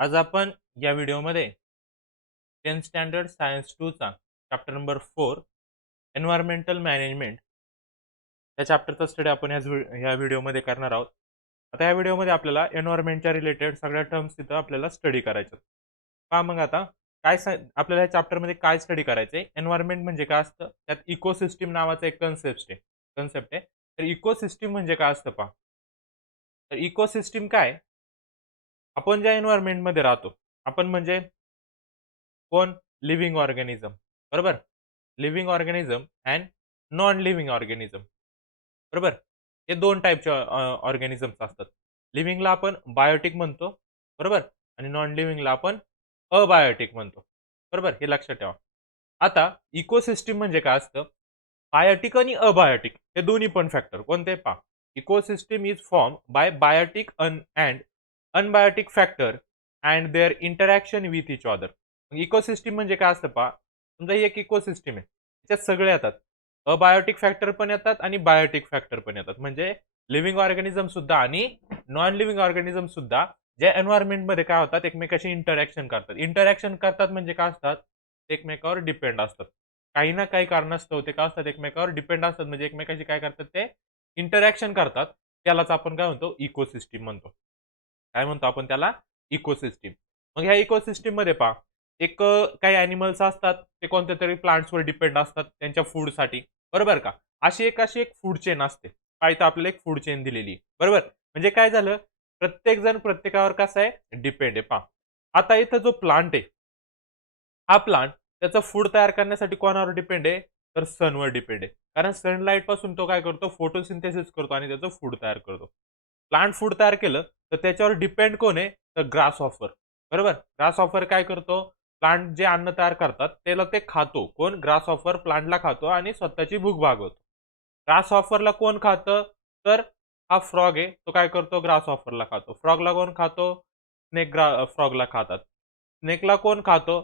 आज आपण या व्हिडिओमध्ये 10th स्टँडर्ड सायन्स 2 चा चॅप्टर नंबर 4 एन्व्हायरमेंटल मॅनेजमेंट या चॅप्टरचा स्टडी आपण ह्या व्हिडिओमध्ये करणार आहोत. आता या व्हिडिओमध्ये आपल्याला एन्व्हायरमेंटच्या रिलेटेड सगळ्या टर्म्स तिथं आपल्याला स्टडी करायचं. पहा मग आता आपल्याला या चॅप्टरमध्ये काय स्टडी करायचंय? एन्व्हायरमेंट म्हणजे काय असतं? त्यात इकोसिस्टम नावाचा एक कन्सेप्ट आहे. तर इकोसिस्टम म्हणजे काय असतं पहा. तर इकोसिस्टम काय? आपण ज्या एन्व्हायरमेंटमध्ये राहतो, आपण म्हणजे कोण? लिव्हिंग ऑर्गॅनिझम, बरोबर? Living organism and non living organism, बरोबर? हे दोन टाईपचे ऑर्गॅनिझम्स असतात. लिव्हिंगला आपण बायोटिक म्हणतो, बरोबर? आणि नॉन लिव्हिंगला आपण अबायोटिक म्हणतो, बरोबर? हे लक्षात ठेवा. आता इकोसिस्टम म्हणजे काय असतं? बायोटिक आणि अबायोटिक हे दोन्ही पण फॅक्टर कोणते पहा. Ecosystem is form by biotic and unbiotic factor and their interaction with each other. Ecosystem म्हणजे काय असतं पहा. समजा ही एक इकोसिस्टम आहे, त्याच्यात सगळे येतात. अबायोटिक फॅक्टर पण येतात आणि बायोटिक फॅक्टर पण येतात. म्हणजे लिव्हिंग ऑर्गॅनिझम सुद्धा आणि नॉन लिव्हिंग ऑर्गॅनिझम सुद्धा ज्या एन्व्हायरमेंटमध्ये काय होतात, एकमेकाशी इंटरॅक्शन करतात. इंटरॅक्शन करतात म्हणजे काय असतात? एकमेकावर डिपेंड असतात. काही ना काही कारणास्तव ते काय असतात? एकमेकावर डिपेंड असतात. म्हणजे एकमेकाशी काय करतात? ते इंटरॅक्शन करतात. त्यालाच आपण काय म्हणतो? इकोसिस्टम म्हणतो. काय म्हणतो आपण त्याला? इकोसिस्टम. मग ह्या इकोसिस्टममध्ये पहा, काही ॲनिमल्स असतात, ते कोणत्यातरी प्लांट्सवर डिपेंड असतात त्यांच्या फूडसाठी, बरोबर का? अशी एक फूड चेन असते. काय तर आपल्याला एक फूड चेन दिलेली आहे, बरोबर? म्हणजे काय झालं? प्रत्येकजण प्रत्येकावर कसा आहे? डिपेंड आहे पहा. आता इथं जो प्लांट आहे, हा प्लांट त्याचं फूड तयार करण्यासाठी कोणावर डिपेंड आहे? तर सनवर डिपेंड आहे. कारण सनलाईट पासून तो काय करतो? फोटोसिंथेसिस करतो आणि त्याचं फूड तयार करतो. प्लांट फूड तयार केलं, तर त्याच्यावर डिपेंड कोण आहे? तर ग्रासहॉपर, बरोबर? ग्रासहॉपर काय करतो? प्लांट जे अन्न तयार करतात, त्याला ते खातो. कोण? ग्रासहॉपर प्लांटला खातो आणि स्वतःची भूक भागवतो. ग्रासहॉपरला कोण खातं? तर हा फ्रॉग आहे, तो काय करतो? ग्रासहॉपरला खातो. फ्रॉगला कोण खातो? फ्रॉगला खातात. स्नेकला कोण खातो?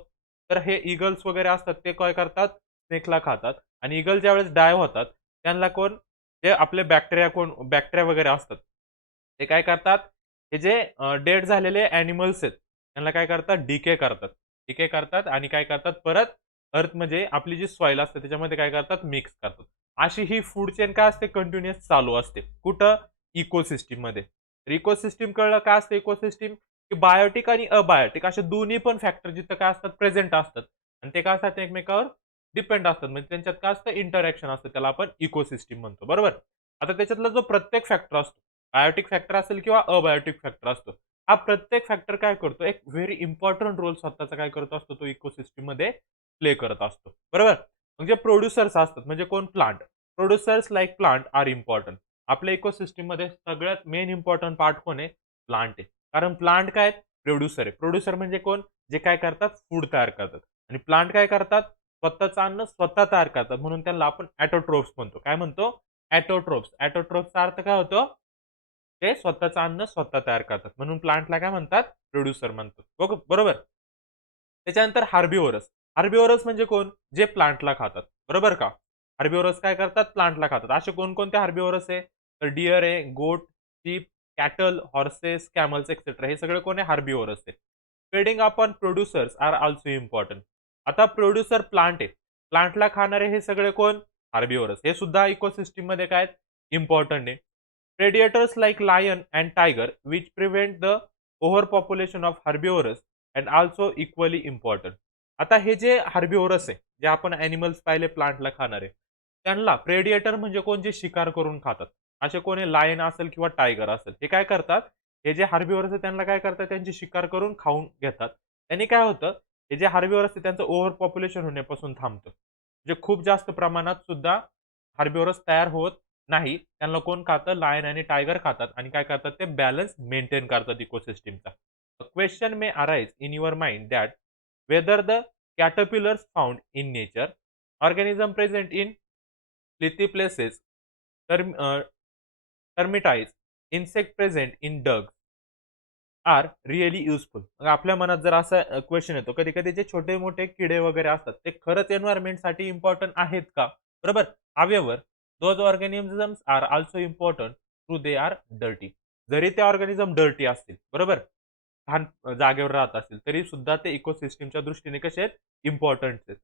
तर हे ईगल्स वगैरे असतात, ते काय करतात? स्नेकला खातात. आणि ईगल ज्यावेळेस डाय होतात, त्यांना कोण? जे आपले बॅक्टेरिया वगैरे असतात, ते काय करतात? हे जे डेड झालेले ॲनिमल्स आहेत, त्यांना काय करतात? डिके करतात. डिके करतात आणि काय करतात? परत अर्थ म्हणजे आपली जी सॉईल असते, त्याच्यामध्ये काय करतात? मिक्स करतात. अशी ही फूड चेन काय असते? कंटिन्युअस चालू असते. कुठं? इकोसिस्टममध्ये. तर इकोसिस्टम कळलं काय असतं इकोसिस्टम? की बायोटिक आणि अबायोटिक असे दोन्ही पण फॅक्टर जिथं काय असतात? प्रेझेंट असतात. आणि ते काय असतात? एकमेकावर डिपेंड असतात. म्हणजे त्यांच्यात काय असतं? इंटरॅक्शन असतं. त्याला आपण इकोसिस्टम म्हणतो, बरोबर? आता त्याच्यातला जो प्रत्येक फॅक्टर असतो, बायोटिक फॅक्टर असेल किंवा अबायोटिक फॅक्टर असतो. हा प्रत्येक फॅक्टर काय करतो? एक व्हेरी इम्पोर्टंट रोल स्वतःचा काय करत असतो? तो इकोसिस्टममध्ये प्ले करत असतो, बरोबर? म्हणजे प्रोड्युसर्स असतात. म्हणजे कोण? Plant. Producers like plant are important. आपल्या इकोसिस्टममध्ये सगळ्यात मेन इम्पॉर्टंट पार्ट कोण आहे? प्लांट आहे. कारण प्लांट काय? प्रोड्युसर आहे. प्रोड्युसर म्हणजे कोण? जे काय करतात? फूड तयार करतात. आणि प्लांट काय करतात? स्वतःचं अन्न स्वतः तयार करतात. म्हणून त्यांना आपण ऑटोट्रोफ्स म्हणतो. काय म्हणतो? ऑटोट्रोफ्स. ऑटोट्रोफ्सचा अर्थ काय होतो? ते स्वतःचं अन्न स्वतः तयार करतात. म्हणून प्लांटला काय म्हणतात? प्रोड्युसर म्हणतात. बरोबर? त्याच्यानंतर हार्बिव्हरस. हार्बिव्हरस म्हणजे कोण? जे प्लांटला खातात. बरोबर का? हार्बिव्हरस काय करतात? प्लांटला खातात. असे कोणकोणते हार्बिव्हरस आहे? तर डिअर आहे, goat, sheep, cattle, horses, camels etcetera हे सगळे कोण आहे? हार्बिव्हरस आहे. Feeding upon producers are also important. आता प्रोड्युसर प्लांट आहे. प्लांटला खाणारे हे सगळे कोण? हार्बिव्हरस. हे सुद्धा इकोसिस्टममध्ये काय इम्पॉर्टंट आहे. Predators like lion and tiger which prevent the overpopulation of herbivores and also equally important. आता हे जे हर्बिव्हरस आहे, जे आपण ॲनिमल्स पाहिले प्लांटला खाणारे, त्यांना प्रेडिएटर म्हणजे कोण? जे शिकार करून खातात. असे कोण आहे? लायन असेल किंवा टायगर असेल. हे काय करतात? हे जे हर्बिव्हरस आहे त्यांना काय करतात? त्यांची शिकार करून खाऊन घेतात. त्यांनी काय होतं? हे जे हर्बिव्हरस आहे त्यांचं ओव्हर पॉप्युलेशन होण्यापासून थांबतं. म्हणजे खूप जास्त प्रमाणात सुद्धा हर्बिव्हरस तयार होत नाही. त्यांना कोण खातं? लायन आणि टायगर खातात आणि काय करतात? ते बॅलन्स मेंटेन करतात इकोसिस्टमचा. Question may arise in your mind that whether the caterpillars found in nature, organism present in slithy places, termites, insect present in dugs are really useful. मग आपल्या मनात जर असा क्वेश्चन येतो, कधी-कधी जे छोटे-मोठे किडे वगैरे असतात, ते खरंच एन्व्हायर्नमेंटसाठी इम्पोर्टंट आहेत का? बरोबर. However, those organisms are also important through they are dirty. जरी ते ऑर्गॅनिझम डर्टी असतील, बरोबर? घाण जागेवर राहत असतील तरी सुद्धा ते इकोसिस्टमच्या दृष्टीने कसे आहेत, इम्पॉर्टंट आहेत.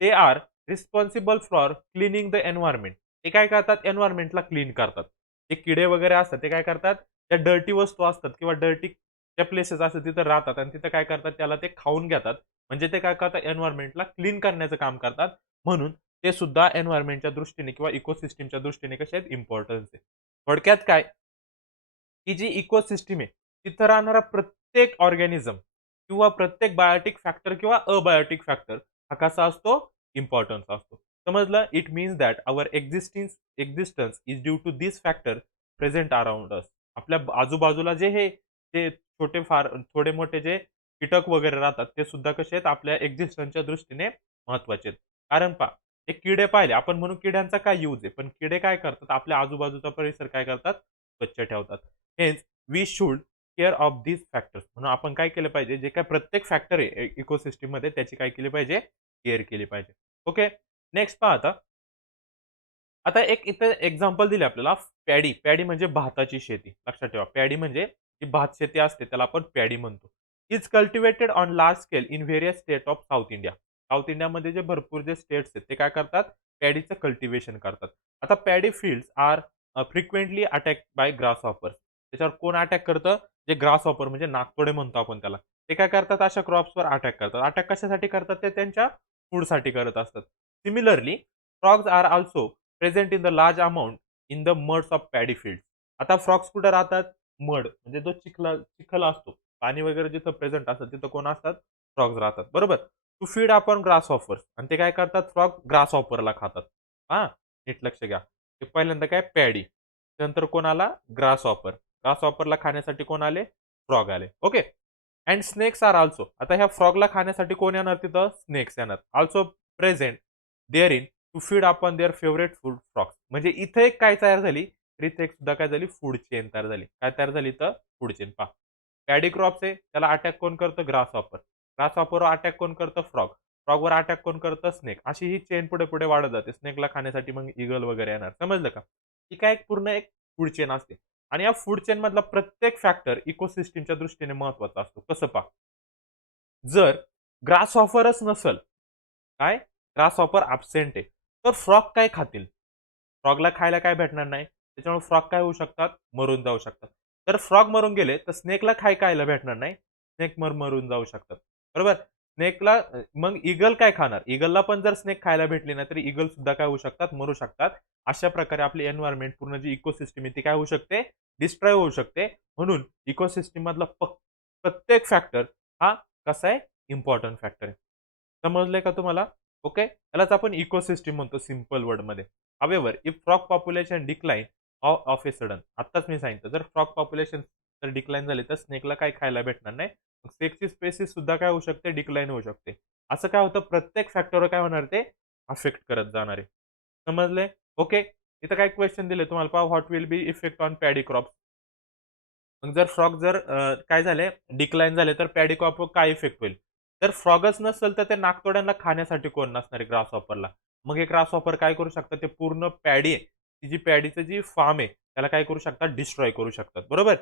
ते are responsible for cleaning the environment. ते काय करतात, एन्व्हायरमेंटला क्लीन करतात. ते किडे वगैरे असतात ते काय करतात, त्या डर्टी वस्तू असतात किंवा डर्टी त्या प्लेसेस असतात तिथं राहतात आणि तिथं काय करतात, त्याला ते खाऊन घेतात. म्हणजे ते काय करतात, एन्व्हायरमेंटला क्लीन करण्याचं काम करतात. म्हणून ते सुद्धा एन्व्हायरमेंटच्या दृष्टीने किंवा इकोसिस्टमच्या दृष्टीने कसे आहेत, इम्पॉर्टन्स आहे. थोडक्यात काय, ही जी इकोसिस्टम आहे, तिथं राहणारा प्रत्येक ऑर्गॅनिझम किंवा प्रत्येक बायोटिक फॅक्टर किंवा अबायोटिक फॅक्टर हा कसा असतो, इम्पॉर्टन्स असतो. समजलं? It means that our existence is due to this factor present around us. आपल्या आजूबाजूला जे छोटे फार थोडे मोठे जे कीटक वगैरे राहतात ते सुद्धा कसे आहेत, आपल्या एक्झिस्टन्सच्या दृष्टीने महत्वाचे आहेत. कारण पहा, हे किडे पाहिले आपण म्हणून किड्यांचा काय यूज आहे, पण किडे काय करतात, आपल्या आजूबाजूचा परिसर काय करतात, स्वच्छ ठेवतात. Hence we should care of this factors. म्हणून आपण काय केलं पाहिजे, जे काही प्रत्येक फॅक्टर आहे इकोसिस्टम मध्ये त्याची काय केली पाहिजे, केअर केली पाहिजे. ओके, नेक्स्ट पहा आता. आता एक इथं एक्झाम्पल दिले आपल्याला, पॅडी. पॅडी म्हणजे भाताची शेती. लक्षात ठेवा, पॅडी म्हणजे जी भात शेती असते त्याला आपण पॅडी म्हणतो. Is cultivated on large scale in various state of south India. South इंडियामध्ये जे भरपूर जे स्टेट्स आहेत ते काय करतात, पॅडीचं कल्टिव्हेशन करतात. आता paddy fields are frequently attack by grass hoppers. त्याच्यावर कोण अटॅक करतं, जे ग्रास हॉपर म्हणजे नागतोडे म्हणतो आपण त्याला. ते काय करतात, अशा क्रॉप्सवर अटॅक करतात. अटॅक कशासाठी करतात, ते त्यांच्या फूडसाठी करत असतात. Similarly frogs are also present in the large amount in the muds of paddy field. आता फ्रॉग्स कुठे राहतात, मड म्हणजे जो चिखल असतो, पाणी वगैरे जिथं प्रेझेंट असतं तिथं कोण असतात, फ्रॉग्स राहतात. बरोबर. टू फीड आपण ग्रास हॉपर्स, आणि ते काय करतात, फ्रॉग ग्रास हॉपरला खातात. हा, नीट लक्ष घ्या. ते पहिल्यांदा काय, पॅडी. त्यानंतर कोण आला, ग्रास हॉपर. ग्रास हॉपरला खाण्यासाठी कोण आले, फ्रॉग आले. Okay. And snakes are also. आता ह्या फ्रॉगला खाण्यासाठी कोण येणार, तिथं स्नेक्स येणार. Also present there in to feed upon their favourite food frogs. म्हणजे इथे एक काय तयार झाली, तर इथे एक सुद्धा काय झाली, फूड चेन तयार झाली. काय तयार झाली तर, फूड चेन. पहा, पॅडी क्रॉप्स आहे, त्याला अटॅक कोण करतं, ग्रास हॉपर. ग्रास हॉपरवर अटॅक कोण करतं, फ्रॉग. फ्रॉगवर अटॅक कोण करतं, स्नेक. अशी ही चेन पुढे पुढे वाढत जाते. स्नेकला खाण्यासाठी मग इगल वगैरे येणार. समजलं का? ही काय पूर्ण एक फूड चेन असते. आणि या फूड चेन मधला प्रत्येक फॅक्टर इकोसिस्टमच्या दृष्टीने महत्वाचा असतो. कसं पहा, जर ग्रास हॉपरच नसल, काय, ग्रास हॉपर अब्सेंट आहे, तर फ्रॉग काय खातील, फ्रॉगला खायला काय भेटणार नाही. त्याच्यामुळे फ्रॉग काय होऊ शकतात, मरून जाऊ शकतात. तर फ्रॉग मरून गेले तर स्नेकला खायला भेटणार नाही. स्नेक मरून जाऊ शकतात. बरोबर. स्नेकला मग इगल काय खाणार, इगलला पण जर स्नेक खायला भेटली नाही तर इगल सुद्धा काय होऊ शकतात, मरू शकतात. अशा प्रकारे आपली एन्व्हायरमेंट पूर्ण जी इकोसिस्टम आहे ती काय होऊ शकते, डिस्ट्रॉय होऊ शकते. म्हणून इकोसिस्टम मधला प्रत्येक फॅक्टर हा कसा आहे, इम्पॉर्टंट फॅक्टर आहे. समजलंय का तुम्हाला? ओके. त्यालाच आपण इकोसिस्टम म्हणतो सिंपल वर्ड मध्ये. However if frog population decline of a sudden, आत्ताच मी सांगितलं, जर फ्रॉग पॉप्युलेशन जर डिक्लाइन झाली तर स्नेकला काही खायला भेटणार नाही. स्नेकची स्पेसिस सुद्धा काय होऊ शकते, डिक्लाइन होऊ शकते. असं काय होतं, प्रत्येक फॅक्टरवर काय होणार, ते अफेक्ट करत जाणार आहे. समजले? ओके. इथं काय क्वेश्चन दिले तुम्हाला, पहा, what will be effect on paddy crop. मग जर फ्रॉग जर काय झाले, डिक्लाइन झाले, तर पॅडी क्रॉपवर काय इफेक्ट होईल. तर फ्रॉगच नसेल तर ते नागतोड्यांना खाण्यासाठी कोण नसणार आहे, ग्रास हॉपरला. मग हे ग्रास हॉपर काय करू शकतात, ते पूर्ण पॅडी आहे, ती जी पॅडीचं जी फार्म आहे त्याला काय करू शकतात, डिस्ट्रॉय करू शकतात. बरोबर.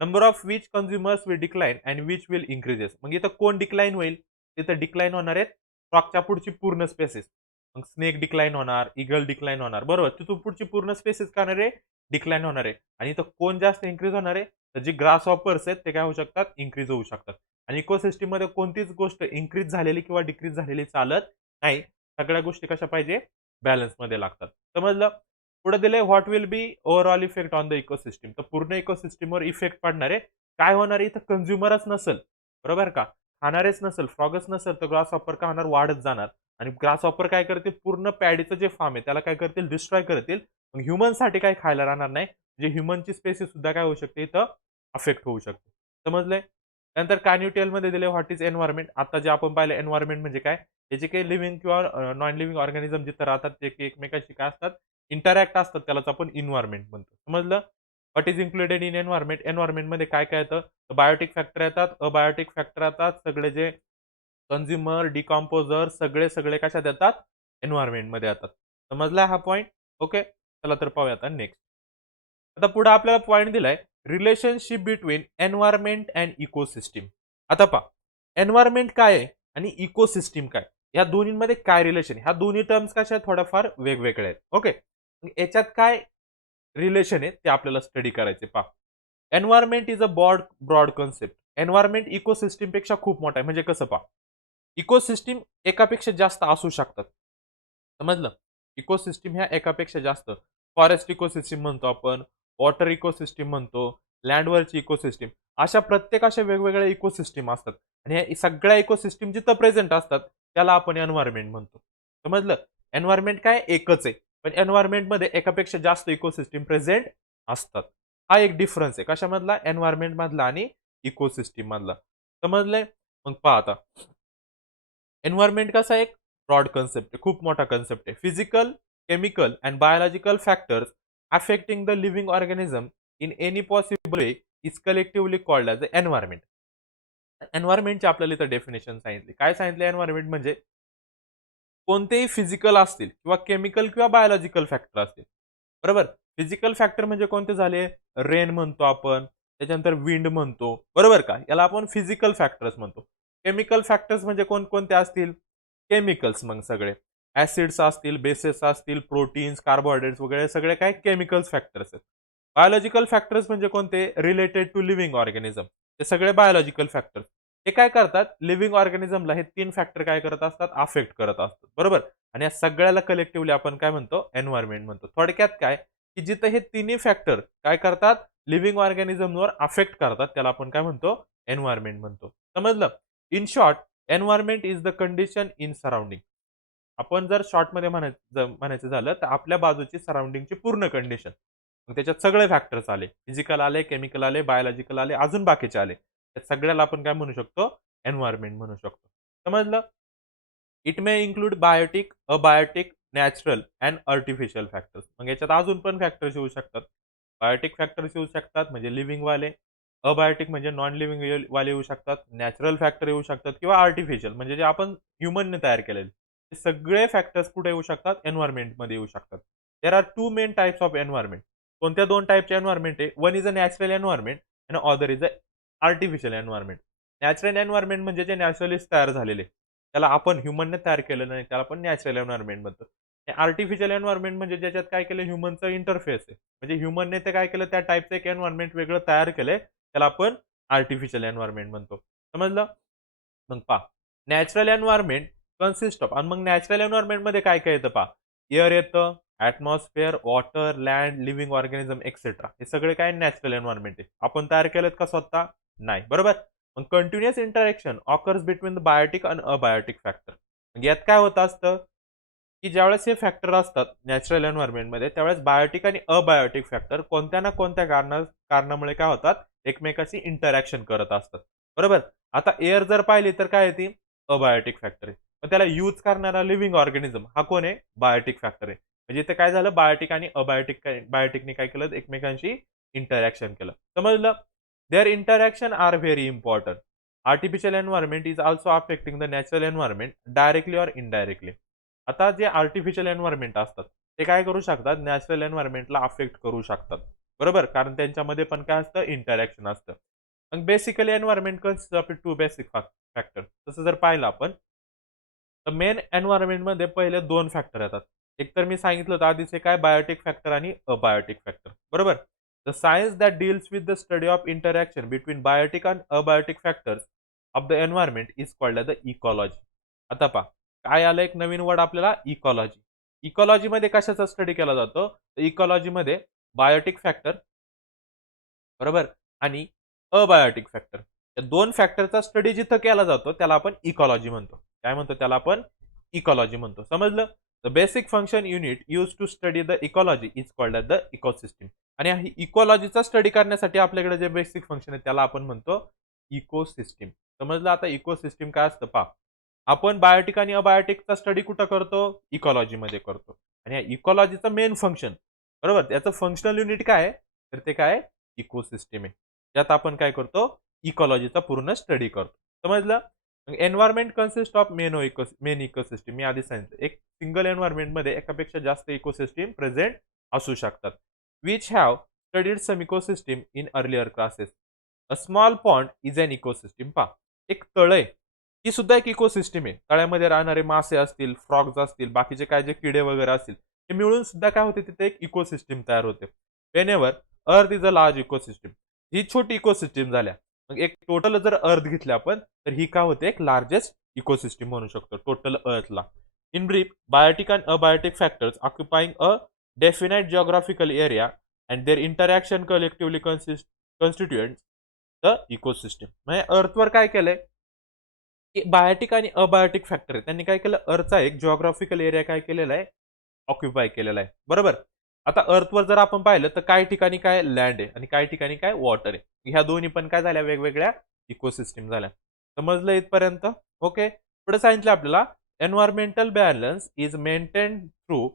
Number of which consumers will decline and which will increases. मग इथं कोण डिक्लाइन होईल, तिथं डिक्लाइन होणार आहेत फ्रॉगच्या पुढची पूर्ण स्पेसिस. मग स्नेक डिक्लाइन होणार, इगल डिक्लाइन होणार. बरोबर. तिथून पुढची पूर्ण स्पेसिस काय होणार आहे, डिक्लाइन होणार आहे. आणि इथं कोण जास्त इन्क्रीज होणार आहे, तर जे ग्रास हॉपर्स आहेत ते काय होऊ शकतात, इन्क्रीज होऊ शकतात. आणि इकोसिस्टम मध्ये कोणतीच गोष्ट इन्क्रीज झालेली किंवा डिक्रीज झालेली चालत नाही. सगळ्या गोष्टी कशा पाहिजे, बॅलन्स मध्ये लागतात. समजलं? पुढे दिले, what will be overall effect on the ecosystem. तर पूर्ण इकोसिस्टमवर इफेक्ट पडणार आहे. काय होणार आहे, इथं कन्झ्युमरच नसेल, बरोबर का, खाणारेच नसेल, फ्रॉगच नसेल, तर ग्रास हॉपर काय होणार, वाढत जाणार. आणि ग्रास हॉपर काय करतील, पूर्ण पॅडीचं जे फार्म आहे त्याला काय करतील, डिस्ट्रॉय करतील. मग ह्युमनसाठी काय खायला राहणार नाही. जे ह्युमनची स्पेसिस सुद्धा काय होऊ शकते, इथं अफेक्ट होऊ शकते. समजलंय? त्यानंतर कान्युटेल मध्ये दिले, व्हॉट इज एन्व्हायरमेंट. आता जे आपण पाहिलं, एन्व्हायरमेंट म्हणजे काय, हे जे काही लिव्हिंग किंवा नॉन लिव्हिंग ऑर्गॅनिझम जिथं राहतात ते एकमेकांशी काय असतात, इंटरॅक्ट असतात, त्यालाच आपण इन्व्हायरमेंट म्हणतो. समजलं? What is included in environment. Environment मध्ये काय काय येतं, बायोटिक फॅक्टर येतात, अबायोटिक फॅक्टर येतात, सगळे जे कन्झ्युमर, डिकॉम्पोजर, सगळे सगळे कशात येतात, एन्व्हायरमेंट मध्ये येतात. समजला हा पॉईंट? ओके. चला तर पाहूया आता नेक्स्ट. आता पुढे आपल्याला पॉईंट दिलाय, relationship between environment and ecosystem. आता पहा, एन्व्हायरमेंट काय आहे आणि इकोसिस्टीम काय, या दोन्हीमध्ये काय रिलेशन आहे? ह्या दोन्ही टर्म्स कशा आहेत, थोड्याफार वेगवेगळ्या आहेत. ओके, याच्यात काय रिलेशन आहे ते आपल्याला स्टडी करायचे. पहा, environment is a broad concept. Environment ecosystem पेक्षा खूप मोठा आहे. म्हणजे कसं पहा, इकोसिस्टीम एकापेक्षा जास्त असू शकतात. समजलं? इकोसिस्टीम ह्या एकापेक्षा जास्त. फॉरेस्ट इकोसिस्टीम म्हणतो आपण, वॉटर इकोसिस्टीम म्हणतो, लँडवरची इकोसिस्टीम. अशा प्रत्येक अशा वेगवेगळ्या इकोसिस्टीम असतात. आणि या सगळ्या इकोसिस्टीम जिथं प्रेझेंट असतात त्याला आपण एन्व्हायरमेंट म्हणतो. समजलं? एन्व्हायरमेंट काय एकच आहे. पण एन्व्हायरमेंटमध्ये एकापेक्षा जास्त इकोसिस्टीम प्रेझेंट असतात. हा एक डिफरन्स आहे. कशामधला? एन्व्हायरमेंट मधला आणि इकोसिस्टीम मधला. समजलंय? मग पहा आता. एन्व्हायरमेंट कसा एक ब्रॉड कन्सेप्ट आहे, खूप मोठा कन्सेप्ट आहे. Physical, chemical and biological factors affecting the living organism in any possible way is collectively called as a environment. एन्व्हायरमेंटची आपल्याला इथं डेफिनेशन सांगितली. काय सांगितलं एन्व्हायरमेंट म्हणजे? कोणतेही फिजिकल असतील किंवा केमिकल किंवा बायोलॉजिकल फॅक्टर असतील. बरोबर? फिजिकल फॅक्टर म्हणजे कोणते झाले? रेन म्हणतो आपण, त्याच्यानंतर विंड म्हणतो. बरोबर का? याला आपण फिजिकल फॅक्टर्स म्हणतो. केमिकल फॅक्टर्स म्हणजे कोणकोणते असतील? केमिकल्स मग सगळे. ॲसिड्स असतील, बेसेस असतील, प्रोटीन्स, कार्बोहायड्रेट्स वगैरे सगळे काय केमिकल्स फॅक्टर्स आहेत. बायोलॉजिकल फॅक्टर्स म्हणजे कोणते? Related to living organism. ते सगळे बायोलॉजिकल फॅक्टर्स. हे काय करतात? लिव्हिंग ऑर्गॅनिझमला हे 3 फॅक्टर काय करत असतात? अफेक्ट करत असतात. बरोबर? आणि या सगळ्याला कलेक्टिव्हली आपण काय म्हणतो? एन्व्हायरमेंट म्हणतो. थोडक्यात काय? की जिथं हे तिन्ही फॅक्टर काय करतात? लिव्हिंग ऑर्गॅनिझमवर अफेक्ट करतात. त्याला आपण काय म्हणतो? एन्व्हायरमेंट म्हणतो. समजलं? In short, environment is the condition in surrounding. आपण जर शॉर्टमध्ये म्हणायचं झालं तर आपल्या बाजूची सराउंडिंगची पूर्ण कंडिशन. मग त्याच्यात सगळे फॅक्टर्स आले. फिजिकल आले, केमिकल आले, बायोलॉजिकल आले, अजून बाकीचे आले. त्या सगळ्याला आपण काय म्हणू शकतो? एन्व्हायरमेंट म्हणू शकतो. समजलं? It may include biotic, abiotic, natural and artificial factors. मग याच्यात अजून पण फॅक्टर्स येऊ शकतात. बायोटिक फॅक्टर्स येऊ शकतात म्हणजे लिव्हिंग वाले. अबायोटिक म्हणजे नॉन लिव्हिंग वाले येऊ शकतात. नॅचरल फॅक्टर येऊ शकतात किंवा आर्टिफिशियल म्हणजे जे आपण ह्युमनने तयार केलेले. हे सगळे फॅक्टर्स कुठे येऊ शकतात? एन्व्हायरमेंटमध्ये येऊ शकतात. There are 2 main types of environment. कोणत्या 2 टाइपचे एन्व्हायरमेंट आहे? One is a natural environment and other is a artificial environment. Natural environment म्हणजे जे नॅचरलीच तयार झालेले. त्याला आपण ह्युमनने तयार केलेलं नाही. त्याला आपण नॅचरल एन्व्हायरमेंट म्हणतो. आर्टिफिशियल एन्व्हायरमेंट म्हणजे ज्याच्यात काय केलं? ह्युमनचा इंटरफेस आहे. म्हणजे ह्युमनने ते काय केलं? त्या टाइपचं एक एन्व्हायरमेंट वेगळं तयार केलंय. त्याला आपण आर्टिफिशियल एन्व्हायरमेंट म्हणतो. समजलं? मग पहा, नॅचरल एन्व्हायरमेंट कन्सिस्ट ऑफ. आणि मग नॅचरल एन्व्हायरमेंटमध्ये काय-काय येतं पहा. एअर येतं, atmosphere, water, land, living organism etcetera. हे सगळे काय नॅचरल एन्व्हायरमेंट आहे. आपण तयार केलेत का स्वतः? नाही. बरोबर? मग continuous interaction occurs between the biotic आणि अबायोटिक फॅक्टर. यात काय होत असतं, की ज्यावेळेस हे फॅक्टर असतात नॅचरल एन्व्हायरमेंटमध्ये, त्यावेळेस बायोटिक आणि अबायोटिक फॅक्टर कोणत्या ना कोणत्या कारणामुळे काय होतात? एकमेकाशी इंटरॅक्शन करत असतात. बरोबर? आता एअर जर पाहिली तर काय आहे ती? अबायोटिक फॅक्टर आहे. पण त्याला यूज करणारा लिव्हिंग ऑर्गॅनिझम हा कोण आहे? बायोटिक फॅक्टर आहे. म्हणजे इथे काय झालं? बायोटिक आणि बायोटिकने काय केलं? एकमेकांशी इंटरॅक्शन केलं. समजलं? Their interaction are very important. Artificial environment is also affecting the natural environment directly or indirectly. आता जे आर्टिफिशियल एन्व्हायरमेंट असतात, ते काय करू शकतात? नॅचरल एन्व्हायरमेंटला अफेक्ट करू शकतात. बरोबर? कारण त्यांच्यामध्ये पण काय असतं? इंटरॅक्शन असतं. मग basically environment consist of 2 basic factor. तसं जर पाहिलं आपण, तर मेन एन्व्हायरमेंटमध्ये पहिले 2 फॅक्टर येतात. एक तर मी सांगितलं होतं आधीचे काय? बायोटिक फॅक्टर आणि अबायोटिक फॅक्टर. बरोबर? The science that deals with the study of interaction between biotic and abiotic factors of the environment is called the ecology. आता पहा, काय आलं एक नवीन वर्ड आपल्याला? इकॉलॉजी. इकॉलॉजीमध्ये कशाचा स्टडी केला जातो? तर इकॉलॉजीमध्ये बायोटिक फॅक्टर, बरोबर, आणि अबायोटिक फॅक्टर, या 2 फॅक्टरचा स्टडी जिथं केला जातो त्याला आपण इकॉलॉजी म्हणतो. काय म्हणतो त्याला आपण? इकॉलॉजी म्हणतो. समजलं? The basic function unit use to study the ecology is called the ecosystem. आणि ही इकॉलॉजीचा स्टडी करण्यासाठी आपल्याकडे जे बेसिक फंक्शन आहे त्याला आपण म्हणतो इकोसिस्टम. समजलं? आता इकोसिस्टम काय असतं पहा. आपण बायोटिक आणि अबायोटिकचा स्टडी कुठं करतो? इकॉलॉजीमध्ये करतो. आणि या इकॉलॉजीचं मेन फंक्शन, बरोबर, त्याचं फंक्शनल युनिट काय आहे? तर ते काय आहे? इकोसिस्टम आहे. त्यात आपण काय करतो? इकॉलॉजीचा पूर्ण स्टडी करतो. समजलं? Environment consist of main ecosystem. मी आधी सांगितलं, एक सिंगल एन्व्हायरमेंटमध्ये एकापेक्षा जास्त इकोसिस्टम प्रेझेंट असू शकतात. Which have studied some ecosystem in earlier classes. A small pond is an ecosystem. पहा, एक तळ आहे, ही सुद्धा एक इकोसिस्टम आहे. तळ्यामध्ये राहणारे मासे असतील, फ्रॉग्स असतील, बाकीचे काय जे किडे वगैरे असतील, हे मिळून सुद्धा काय होते तिथे एक इकोसिस्टम तयार होते. Whenever earth is a large ecosystem. ही छोटी इकोसिस्टम झाल्या. मग एक टोटल जर अर्थ घेतली आपण, तर ही काय होते एक लार्जेस्ट इकोसिस्टम म्हणू शकतो टोटल अर्थला. In brief, biotic and abiotic factors occupying a definite geographical area and their interaction collectively constituent the ecosystem. म्हणजे अर्थवर काय केलंय की बायोटिक आणि अबायोटिक फॅक्टर आहे, त्यांनी काय केलं, अर्थचा एक जिओग्राफिकल एरिया काय केलेला आहे, ऑक्युपाय केलेला आहे. बरोबर. आता अर्थवर जर आपण पाहिलं तर काही ठिकाणी काय लँड आहे आणि काही ठिकाणी काय वॉटर आहे. ह्या दोन्ही पण काय झाल्या वेगवेगळ्या इकोसिस्टम झाल्या. समजलं इथपर्यंत? ओके. पुढे सांगितलं आपल्याला environmental balance is maintain through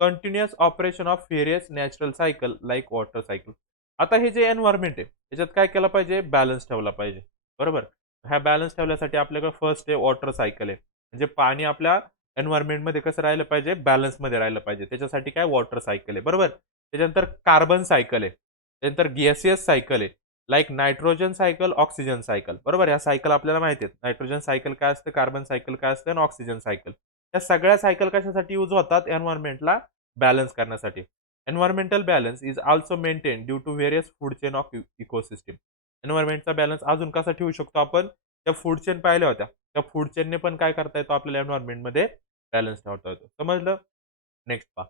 continuous operation of various natural cycle like water cycle. आता हे जे एन्व्हायरमेंट आहे त्याच्यात काय केलं पाहिजे, बॅलन्स ठेवला पाहिजे. बरोबर. ह्या बॅलन्स ठेवण्यासाठी आपल्याकडे फर्स्ट आहे वॉटर सायकल आहे. म्हणजे पाणी आपल्या एन्व्हायरमेंटमध्ये कसं राहिलं पाहिजे, बॅलन्समध्ये राहिलं पाहिजे. त्याच्यासाठी काय वॉटर सायकल आहे. बरोबर. त्याच्यानंतर कार्बन सायकल आहे. त्यानंतर गॅसियस सायकल आहे. Like nitrogen cycle, oxygen cycle. बरोबर. या सायकल आपल्याला माहिती आहेत. नायट्रोजन सायकल काय असतं, कार्बन सायकल काय असतं आणि ऑक्सिजन सायकल. या सगळ्या सायकल कशासाठी यूज होतात, एन्व्हायरमेंटला बॅलन्स करण्यासाठी. Environmental balance is also maintain due to various food chain of ecosystem. एन्व्हायरमेंटचा बॅलन्स अजून कसा ठेवू शकतो आपण, त्या फूड चेन पाहिल्या होत्या. त्या फूड चेनने पण काय करता येतो आपल्याला एन्व्हायरमेंटमध्ये बॅलन्स ठेवता येतो. समजलं? नेक्स्ट पहा.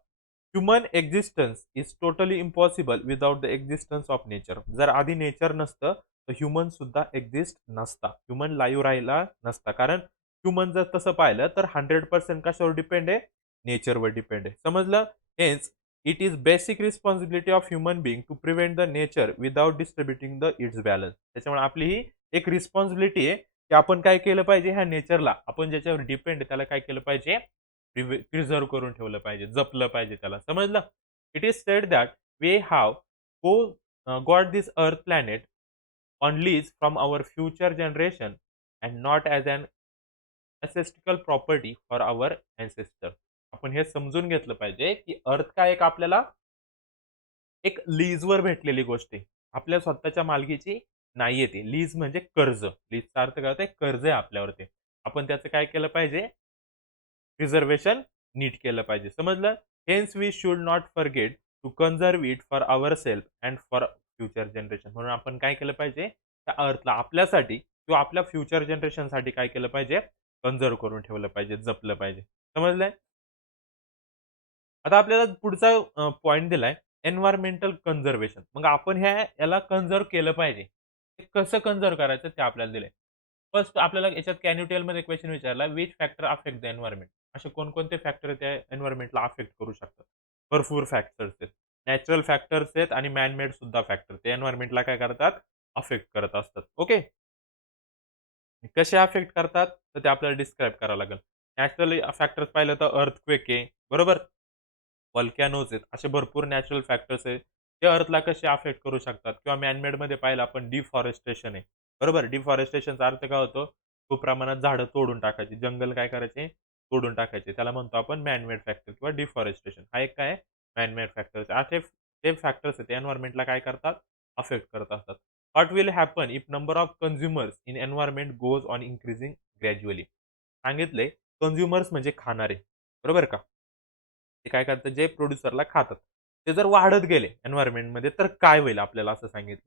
Human existence is totally impossible without the existence of nature. जर आधी नेचर नसतं तर ह्युमन सुद्धा एक्झिस्ट नसता. ह्युमन लाईव्ह राहिला नसता. कारण ह्युमन जर तसं पाहिलं तर 100% कशावर डिपेंड आहे, नेचरवर डिपेंड आहे. समजलं? Hence it is basic responsibility of human being to prevent the nature without distributing the its balance. त्याच्यामुळे आपली ही एक रिस्पॉन्सिबिलिटी आहे की आपण काय केलं पाहिजे, ह्या नेचरला आपण ज्याच्यावर डिपेंड आहे त्याला काय केलं पाहिजे, प्रिझर्व्ह करून ठेवलं पाहिजे, जपलं पाहिजे त्याला. समजलं? It is said that we have got this earth planet on lease from our future generation and not as an ancestral property for our ancestor. आपण हे समजून घेतलं पाहिजे की अर्थ काय एक आपल्याला एक लीजवर भेटलेली गोष्ट आहे. आपल्या स्वतःच्या मालकीची नाहीये ती. लीज म्हणजे कर्ज. लीजचा अर्थ काय होतोय, कर्ज आहे आपल्यावरती. आपण त्याचं काय केलं पाहिजे, प्रिझर्वेशन नीट केलं पाहिजे. समजलं? Hence we should not forget to conserve it for ourself and for future generation. म्हणून आपण काय केलं पाहिजे, त्या अर्थला आपल्यासाठी किंवा आपल्या फ्युचर जनरेशनसाठी काय केलं पाहिजे, कन्झर्व्ह करून ठेवलं पाहिजे, जपलं पाहिजे. समजलंय? आता आपल्याला पुढचा पॉइंट दिलाय एन्व्हायरमेंटल कन्झर्वेशन. मग आपण याला कन्झर्व्ह केलं पाहिजे. ते कसं कन्झर्व्ह करायचं ते आपल्याला दिलंय. फर्स्ट आपल्याला याच्यात कॅन यू टेल मध्ये क्वेश्चन विचारला, which factor affect the environment. असे कोणकोणते फॅक्टर त्या एन्व्हायरमेंटला अफेक्ट करू शकतात. भरपूर फॅक्टर्स आहेत. नॅचरल फॅक्टर्स आहेत आणि मॅनमेड सुद्धा फॅक्टर ते एन्व्हायरमेंटला काय करतात, अफेक्ट करत असतात. ओके. कसे अफेक्ट करतात तर ते आपल्याला डिस्क्राईब करावं लागेल. नॅचरल फॅक्टर्स पाहिलं तर अर्थक्वेक आहे. बरोबर. व्हॉल्कॅनोज आहेत. असे भरपूर नॅचरल फॅक्टर्स आहेत. ते अर्थला कसे अफेक्ट करू शकतात किंवा मॅनमेडमध्ये पाहिलं आपण डिफॉरेस्टेशन आहे. बरोबर. डिफॉरेस्टेशनचा अर्थ काय होतो, खूप प्रमाणात झाडं तोडून टाकायची. जंगल काय करायचे, तोडून टाकायचे. त्याला म्हणतो आपण मॅनमेड फॅक्टर किंवा डिफॉरेस्टेशन. हा एक काय मॅनमेड फॅक्टर्स. असे ते फॅक्टर्स आहेत एन्व्हायरमेंटला काय करतात, अफेक्ट करत असतात. What will happen if number of consumers in environment goes on increasing gradually. सांगितले कन्झ्युमर्स म्हणजे खाणारे. बरोबर का? ते काय करतात, जे प्रोड्युसरला खातात. ते जर वाढत गेले एन्व्हायर्नमेंटमध्ये तर काय होईल आपल्याला असं सांगितलं.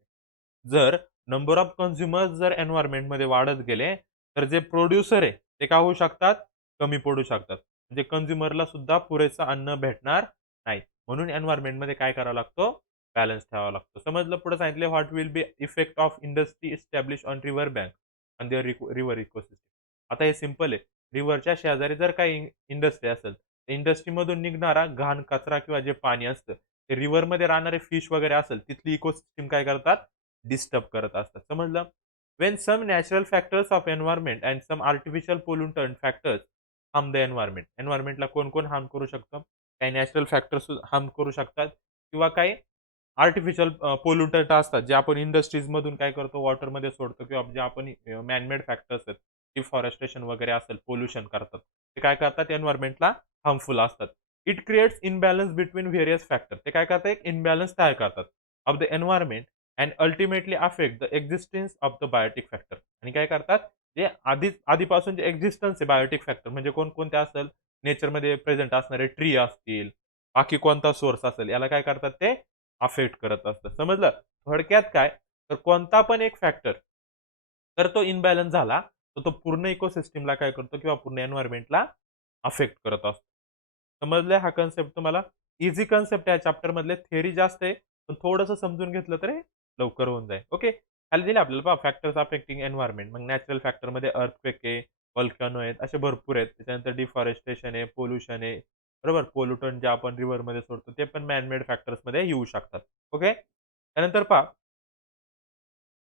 जर नंबर ऑफ कन्झ्युमर्स जर एन्व्हायर्नमेंटमध्ये वाढत गेले, तर जे प्रोड्युसर आहे ते काय होऊ शकतात, कमी पडू शकतात. म्हणजे कन्झ्युमरला सुद्धा पुरेसं अन्न भेटणार नाही. म्हणून एन्व्हायर्नमेंटमध्ये काय करावा लागतो, बॅलन्स ठेवावा लागतो. समजलं? पुढे सांगितले what will be effect of industry establish on river bank on their river ecosystem. आता हे सिंपल आहे. रिव्हरच्या शेजारी जर काही इंडस्ट्री असेल, इंडस्ट्रीमधून निघणारा घाण कचरा किंवा जे पाणी असतं, ते रिव्हरमध्ये राहणारे फिश वगैरे असेल, तिथली इकोसिस्टम काय करतात, डिस्टर्ब करत असतात. समजलं? When some natural factors of environment and some artificial pollutant factors harm the environment. एन्व्हायरमेंटला कोण-कोण हार्म करू शकतं? काही नॅचरल फॅक्टर्स हार्म करू शकतात किंवा काही आर्टिफिशियल पोल्युटंट असतात, जे आपण इंडस्ट्रीजमधून काय करतो, वॉटरमध्ये सोडतो किंवा जे आपण मॅनमेड फॅक्टर्स आहेत, डिफॉरेस्टेशन वगैरे असेल, पोल्युशन करतात. ते काय करतात, एन्व्हायरमेंटला हार्मफुल असतात. It creates imbalance between various factor. ते काय करतात, एक इनबॅलन्स तयार करतात of the environment and ultimately affect the existence of the biotic factor. आणि काय करतात, जे आधीपासून जे एक्झिस्टन्स आहे बायोटिक फॅक्टर म्हणजे कोणकोणते असेल नेचरमध्ये प्रेझेंट असणारे ट्री असतील, बाकी कोणता सोर्स असेल याला काय करतात ते अफेक्ट करत असतात. समजलं? थोडक्यात काय तर कोणता पण एक फॅक्टर तर तो इम्बॅलन्स झाला, तर तो पूर्ण इकोसिस्टमला काय करतो किंवा पूर्ण एन्व्हायर्नमेंटला अफेक्ट करत असतो. समजलंय हा कन्सेप्ट तुम्हाला? ईझी कन्सेप्ट आहे चॅप्टरमधले. थिअरी जास्त आहे, पण थोडंसं समजून घेतलं तरी लवकर होऊन जाईल. ओके. खाली दिले आपल्याला पहा फॅक्टर्स अफेक्टिंग एन्व्हायर्नमेंट. मग नॅचरल फॅक्टरमध्ये अर्थक्वेक आहे, व्हॉल्कॅनो आहेत, असे भरपूर आहेत. त्याच्यानंतर डिफॉरेस्टेशन आहे, पोल्युशन आहे, बरोबर? पोल्युटंट जे आपण रिव्हरमध्ये सोडतो ते पण मॅन मेड फॅक्टर्समध्ये येऊ शकतात. ओके. त्यानंतर पहा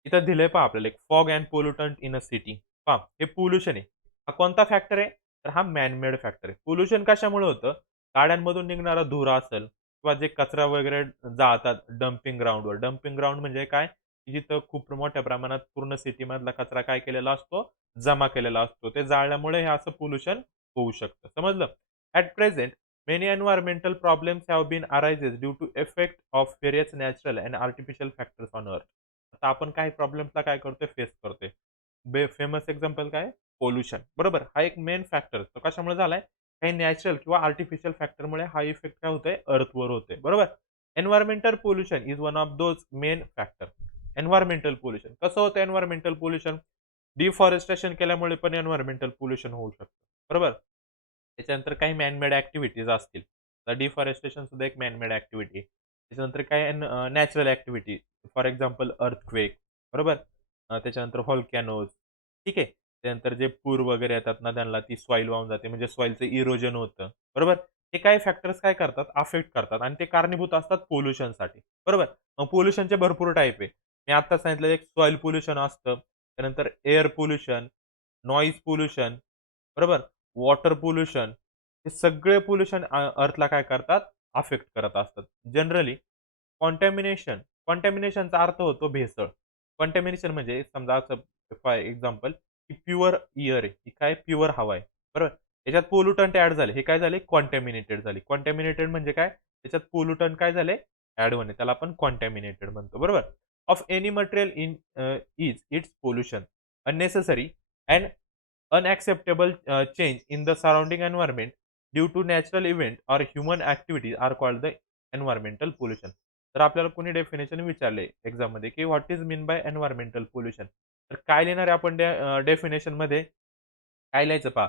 इथं दिलंय पहा आपल्याला एक fog and pollutant in a city. पहा हे पोल्युशन आहे. हा कोणता फॅक्टर आहे? तर हा मॅन मेड फॅक्टर आहे. पोल्युशन कशामुळे होतं? गाड्यांमधून निघणारा धूर असेल किंवा जे कचरा वगैरे जाळतात डंपिंग ग्राउंडवर. डंपिंग ग्राउंड म्हणजे काय? की जिथं खूप मोठ्या प्रमाणात पूर्ण सिटीमधला कचरा काय केलेला असतो? जमा केलेला असतो. ते जाळल्यामुळे हे असं पोल्युशन होऊ शकतं. समजलं? At present many environmental problems have been arises due to effect of various natural and artificial factors on earth. आता आपण काही प्रॉब्लेम्सला काय करतोय? फेस करतोय. फेमस एक्झाम्पल काय? पोल्युशन. बरोबर? हा एक मेन फॅक्टर तो कशामुळे झालाय? काही नॅचरल किंवा आर्टिफिशियल फॅक्टरमुळे हा इफेक्ट काय होतोय? अर्थवर होतोय. बरोबर? Environmental pollution is one of those main factor. Environmental pollution. कसं होतं एन्व्हायर्नमेंटल पोल्युशन? डिफॉरेस्टेशन केल्यामुळे पण एन्व्हायर्नमेंटल पोल्युशन होऊ शकतं. बरोबर? त्याच्यानंतर काही मॅन मेड ॲक्टिव्हिटीज असतील. तर डिफॉरेस्टेशन सुद्धा एक मॅन मेड ॲक्टिव्हिटी आहे. त्याच्यानंतर काही natural activity for example earthquake बरोबर? त्याच्यानंतर व्हॉल्कॅनोज ठीक आहे. त्यानंतर जे पूर वगैरे येतात नद्यांना ती सॉईल वाहून जाते म्हणजे सॉईलचं इरोजन होतं. बरोबर? हे काही फॅक्टर्स काय करतात? अफेक्ट करतात आणि ते कारणीभूत असतात पोल्युशनसाठी. बरोबर? मग पोल्युशनचे भरपूर टाइप आहे. मी आत्ता सांगितलं एक सॉईल पोल्युशन असतं. त्यानंतर एअर पोल्युशन, नॉईज पोल्युशन बरोबर? वॉटर पोल्युशन हे सगळे पोल्युशन अर्थला काय करतात? अफेक्ट करत असतात. जनरली कॉन्टॅमिनेशन कॉन्टॅमिनेशनचा अर्थ होतो भेसळ. कॉन्टॅमिनेशन म्हणजे समजा असं फॉर एक्झाम्पल की प्युअर एअर आहे. ही काय प्युअर हवा आहे. बरोबर? याच्यात पोल्युटंट ॲड झाले. हे काय झाले? कॉन्टॅमिनेटेड झाली. कॉन्टॅमिनेटेड म्हणजे काय? त्याच्यात पोल्युटंट काय झाले? ॲड होणे. त्याला आपण कॉन्टॅमिनेटेड म्हणतो. बरोबर? Of any material in is it's pollution unnecessary and unacceptable change in the surrounding environment due to natural event or human activities are called the environmental pollution. तर आपल्याला कोणी डेफिनेशन विचारले एक्झाममध्ये की what is mean by environmental pollution तर काय लिहिणार आहे आपण डेफिनेशन मध्ये काय लिहायचं पहा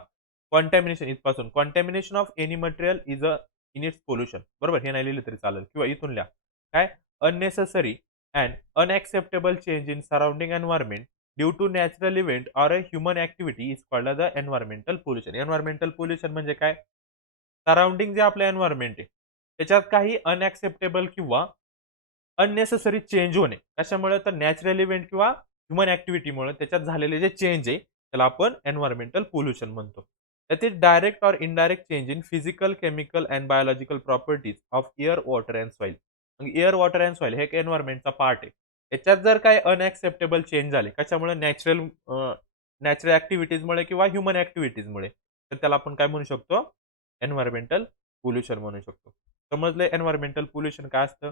कॉन्टॅमिनेशन इथपासून contamination of any material is a in its pollution बरोबर हे नाही लिहिलं तरी चालेल किंवा इथून लिहा काय unnecessary and unacceptable change in surrounding environment due to natural event or a human activity is called the environmental pollution. Environmental pollution म्हणजे काय? सराउंडिंग जे आपलं एन्व्हायरमेंट आहे, त्याच्यात काही अनॲक्सेप्टेबल किंवा अननेसेसरी चेंज होणे. कशामुळे? तर नॅचरल इव्हेंट किंवा ह्युमन ॲक्टिव्हिटीमुळे त्याच्यात झालेले जे चेंज आहे, त्याला आपण एन्व्हायर्नमेंटल पोल्युशन म्हणतो. त्यातील direct or indirect change in physical, chemical and biological properties of air, water and soil. मग एअर, वॉटर अँड सॉइल हे एक एन्व्हायर्नमेंटचा पार्ट आहे. त्याच्यात जर काही अनॲक्सेप्टेबल चेंज झाले, कशामुळे? नॅचरल ॲक्टिव्हिटीजमुळे किंवा ह्युमन ॲक्टिव्हिटीजमुळे. तर त्याला आपण काय म्हणू शकतो? एन्व्हायर्नमेंटल पोल्युशन म्हणू शकतो. समजलंय एन्व्हायर्नमेंटल पोल्युशन काय असतं?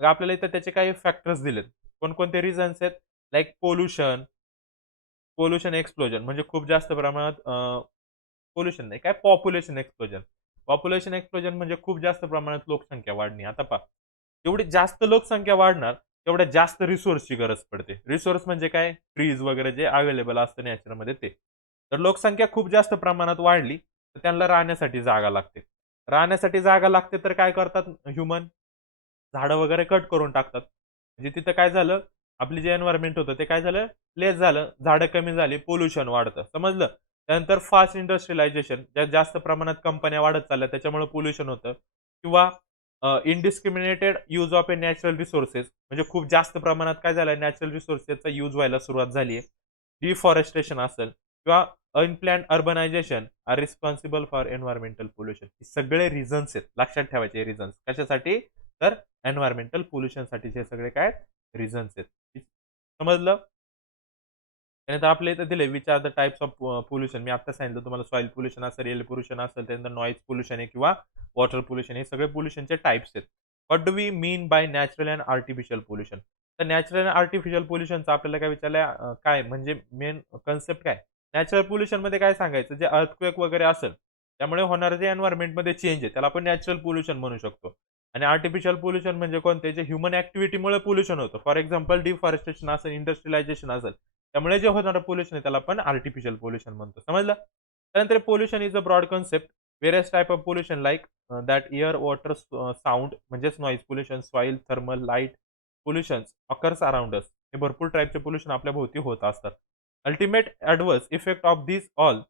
मग आपल्याला इथं त्याचे काही फॅक्टर्स दिलेत. कोणकोणते रिझन्स आहेत? लाइक पोल्युशन, पोल्युशन एक्सप्लोजन म्हणजे खूप जास्त प्रमाणात पोल्युशन नाही काय पॉप्युलेशन एक्सप्लोजन. पॉप्युलेशन एक्सप्लोजन म्हणजे खूप जास्त प्रमाणात लोकसंख्या वाढणे. आता पहा, जेवढी जास्त लोकसंख्या वाढणार, तेवढ्या जास्त रिसोर्सची गरज पडते. रिसोर्स म्हणजे काय? ट्रीज वगैरे जे अवेलेबल असतं नॅचरमध्ये ते. तर लोकसंख्या खूप जास्त प्रमाणात वाढली, तर त्यांना राहण्यासाठी जागा लागते. राहण्यासाठी जागा लागते तर काय करतात ह्युमन? झाडं वगैरे कट करून टाकतात. म्हणजे तिथं काय झालं, आपली जे एन्व्हायर्नमेंट होतं ते काय झालं, लेस झालं. झाडं कमी झाली, पोल्युशन वाढतं. समजलं? त्यानंतर फास्ट इंडस्ट्रियलायझेशन, ज्यात जास्त प्रमाणात कंपन्या वाढत चालल्या त्याच्यामुळे पोल्युशन होतं किंवा indiscriminated use of a natural resources म्हणजे खूप जास्त प्रमाणात काय झालंय नॅचरल रिसोर्सेसचा यूज व्हायला सुरुवात झाली आहे. डिफॉरेस्टेशन असेल किंवा unplanned urbanisation are responsible for environmental pollution. हे सगळे रिझन्स आहेत. लक्षात ठेवायचे रिझन्स. कशासाठी? तर एन्व्हायर्नमेंटल पोल्युशनसाठीचे सगळे काय रिझन्स आहेत. समजलं? त्यानंतर आपल्या इथं दिले which are the types of pollution. मी आता सांगितलं तुम्हाला सॉइल पोल्युशन असेल, एअर पोल्युशन असेल, त्यानंतर नॉईज पोल्युशन आहे किंवा वॉटर पोल्युशन हे सगळे पोल्युशनचे टाइप्स आहेत. What do we mean by natural and artificial pollution? तर नॅचरल अँड आर्टिफिशियल पोल्युशनचं आपल्याला काय विचारलंय काय म्हणजे मेन कन्सेप्ट काय? नॅचरल पोल्युशनमध्ये काय सांगायचं, जे अर्थक्वेक वगैरे असेल त्यामुळे होणारं जे एन्व्हायरमेंटमध्ये चेंज आहे त्याला आपण नॅचरल पोल्युशन म्हणू शकतो. आणि आर्टिफिशियल पोल्युशन म्हणजे कोणते, जे ह्युमन ऍक्टिव्हिटीमुळे पोल्युशन होतं. फॉर एक्झाम्पल डिफॉरेस्टेशन असेल, इंडस्ट्रियलायझेशन असेल, त्यामुळे जे होणारं पोल्युशन आहे त्याला आपण आर्टिफिशियल पोल्युशन म्हणतो. समजलं? त्यानंतर pollution is a broad concept. Various type of pollution like that air, water, sound म्हणजेच noise pollution, soil, thermal, light pollutions occurs around us. हे भरपूर टाईपचे पोल्युशन आपल्या भोवती होत असतात. Ultimate adverse effect of this all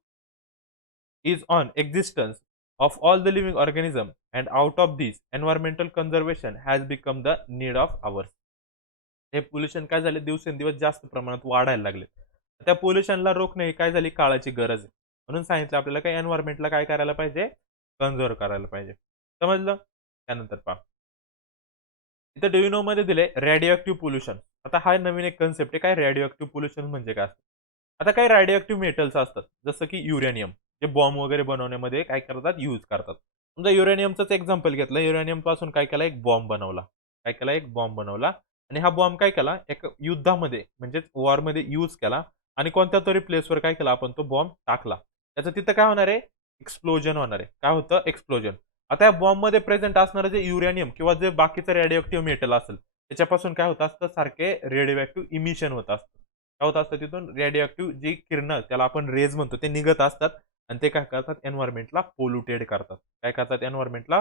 is on existence of all the living organism, and out of this environmental conservation has become the need of ours. हे pollution काय झाले, दिवसेंदिवस जास्त प्रमाणात वाढायला लागले. त्या पोल्युशनला रोखणे ही काय झाली, काळाची गरज आहे. म्हणून सांगितलं आपल्याला काय, एन्व्हायरमेंटला काय करायला पाहिजे, कन्झर्व्ह करायला पाहिजे. समजलं? त्यानंतर पहा, इथे डू यू नो मध्ये दिले रेडिओ ऍक्टिव्ह पोल्युशन. आता हा नवीन एक कन्सेप्ट आहे. काय रेडिओ ऍक्टिव्ह पोल्युशन म्हणजे काय असतं? आता काही रेडिओ ऍक्टिव्ह मेटल्स असतात, जसं की युरेनियम, जे बॉम्ब वगैरे बनवण्यामध्ये काय करतात, यूज करतात. समजा युरेनियमचंच एक्झाम्पल घेतलं, युरेनियम पासून काय केला, एक बॉम्ब बनवला. काय केला, एक बॉम्ब बनवला. आणि हा बॉम्ब काय केला, एक युद्धामध्ये म्हणजेच वॉरमध्ये यूज केला. आणि कोणत्या तरी प्लेसवर काय केला, आपण तो बॉम्ब टाकला. त्याचं तिथं काय होणार आहे, एक्सप्लोजन होणार आहे. काय होतं, एक्सप्लोजन. आता या बॉम्बमध्ये प्रेझेंट असणारं जे युरेनियम किंवा जे बाकीचं रेडिओ ऍक्टिव्ह मेटल असेल, त्याच्यापासून काय होत असतं, सारखे रेडिओ ऍक्टिव्ह इमिशन होत असतं. काय होत असतं, तिथून रेडिओ ऍक्टिव्ह जी किरणं, त्याला आपण रेज म्हणतो, ते निघत असतात. आणि ते काय करतात, एन्व्हायरमेंटला पोल्युटेड करतात. काय करतात, एन्व्हायरमेंटला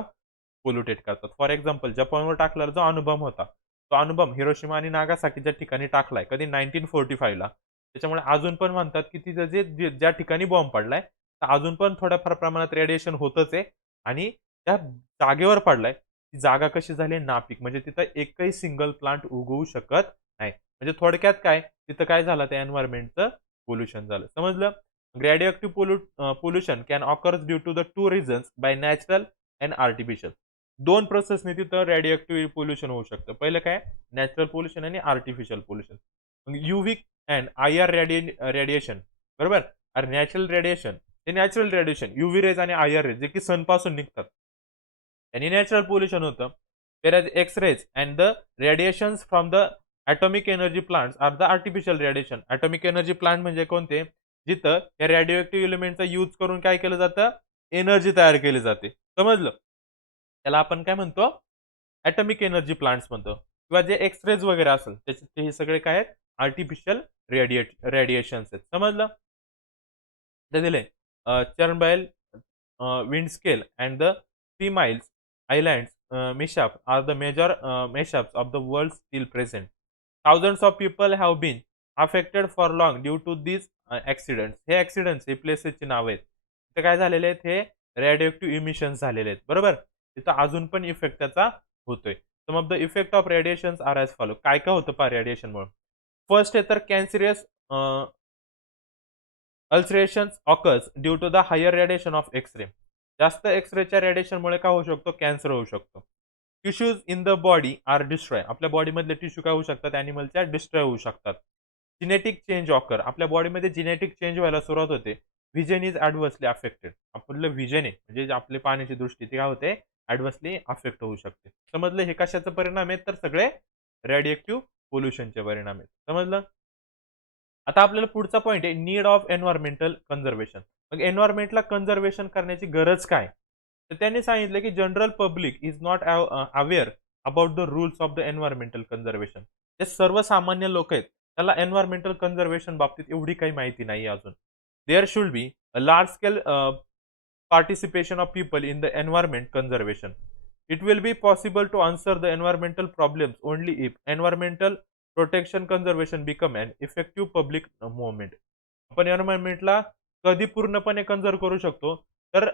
पोल्युटेड करतात. फॉर एक्झाम्पल, जपानवर टाकलेला जो अणुबॉम्ब होता, तो अणुबॉम्ब हिरोशिमा आणि नागासाकीच्या ठिकाणी टाकलाय. कधी 1945 ला. त्याच्यामुळे अजून पण म्हणतात की तिथं ज्या ठिकाणी बॉम्ब पडलाय, तर अजून पण थोड्याफार प्रमाणात रेडिएशन होतच आहे. आणि त्या जागेवर पडलाय, ती जागा कशी झाली, नापीक, म्हणजे तिथं एकही सिंगल प्लांट उगवू शकत नाही. म्हणजे थोडक्यात काय, तिथं काय झालं, त्या एन्व्हायरमेंटचं पोल्युशन झालं. समजलं? Radioactive pollution can occur due to the two reasons, by natural and artificial. दोन प्रोसेसने तिथं रेडिओ पोल्युशन होऊ शकतं. पहिलं काय, नॅचरल पोल्युशन आणि artificial pollution. UV and I R radiation, बरोबर. अरे नॅचरल रेडिएशन, हे नॅचरल रेडिएशन, युव्ही रेज आणि आय आर रेज, जे की सन पासून निघतात, आणि नॅचरल पोल्युशन होतं. whereas X-rays and the radiations from the atomic energy plants are the artificial radiation. atomic energy plant म्हणजे कोणते, जिथं या रेडिओ ऍक्टिव्ह एलिमेंटचा यूज करून काय केलं जातं, एनर्जी तयार केली जाते. समजलं? त्याला आपण काय म्हणतो, ॲटॉमिक एनर्जी प्लांट्स म्हणतो. किंवा जे एक्स-रेज वगैरे असेल त्याचे, ते हे सगळे काय आहेत, आर्टिफिशियल रेडिएशन्स आहेत. समजलं? ते दिले Chernobyl, Windscale and the 3 miles islands mishap are the major mishaps of the world still present. Thousands of people have been affected for long due to these accidents. हे accidents, हे प्लेसेसची नाव आहेत. ते काय झालेले आहेत, हे रेडिओ इमिशन्स झालेले आहेत, बरोबर. तिथं अजून पण इफेक्ट त्याचा होतोय. Some of the effect of radiations are as follow. काय काय होतं पहा रेडिएशनमुळे. फर्स्ट आहे तर cancerous ulcerations occurs due to the higher radiation of X-ray. जास्त एक्स-रेच्या रेडिएशनमुळे काय होऊ शकतो, कॅन्सर होऊ शकतो. Tissues in the body are destroy. आपल्या बॉडीमधले टिश्यू काय होऊ शकतात, ॲनिमलच्या डिस्ट्रॉय होऊ शकतात. Genetic change occur. आपल्या बॉडीमध्ये जिनेटिक चेंज व्हायला सुरुवात होते. Vision is adversely affected. आपलं व्हिजन आहे, म्हणजे जे आपली पाहण्याची दृष्टी, ती काय होते, ॲडव्हर्सली अफेक्ट होऊ शकते. समजलं? हे कशाचा परिणाम आहेत, तर सगळे रेडिओ पोल्युशनचे परिणाम आहेत. समजलं? आता आपल्याला पुढचा पॉइंट आहे, नीड ऑफ एन्व्हायरमेंटल कन्झर्वेशन. मग एन्व्हायरमेंटला कन्झर्वेशन करण्याची गरज काय? तर त्यांनी सांगितलं की general public is not aware about the rules of the environmental conservation. जे सर्वसामान्य लोक आहेत, त्याला एन्व्हायरमेंटल कन्झर्वेशन बाबतीत एवढी काही माहिती नाही अजून. There should be a large scale participation of people in the environment conservation. It will be possible to answer the environmental problems only if environmental protection conservation become an effective public movement. आपण एन्व्हायरमेंटला कधी पूर्णपणे conserve करू शकतो, तर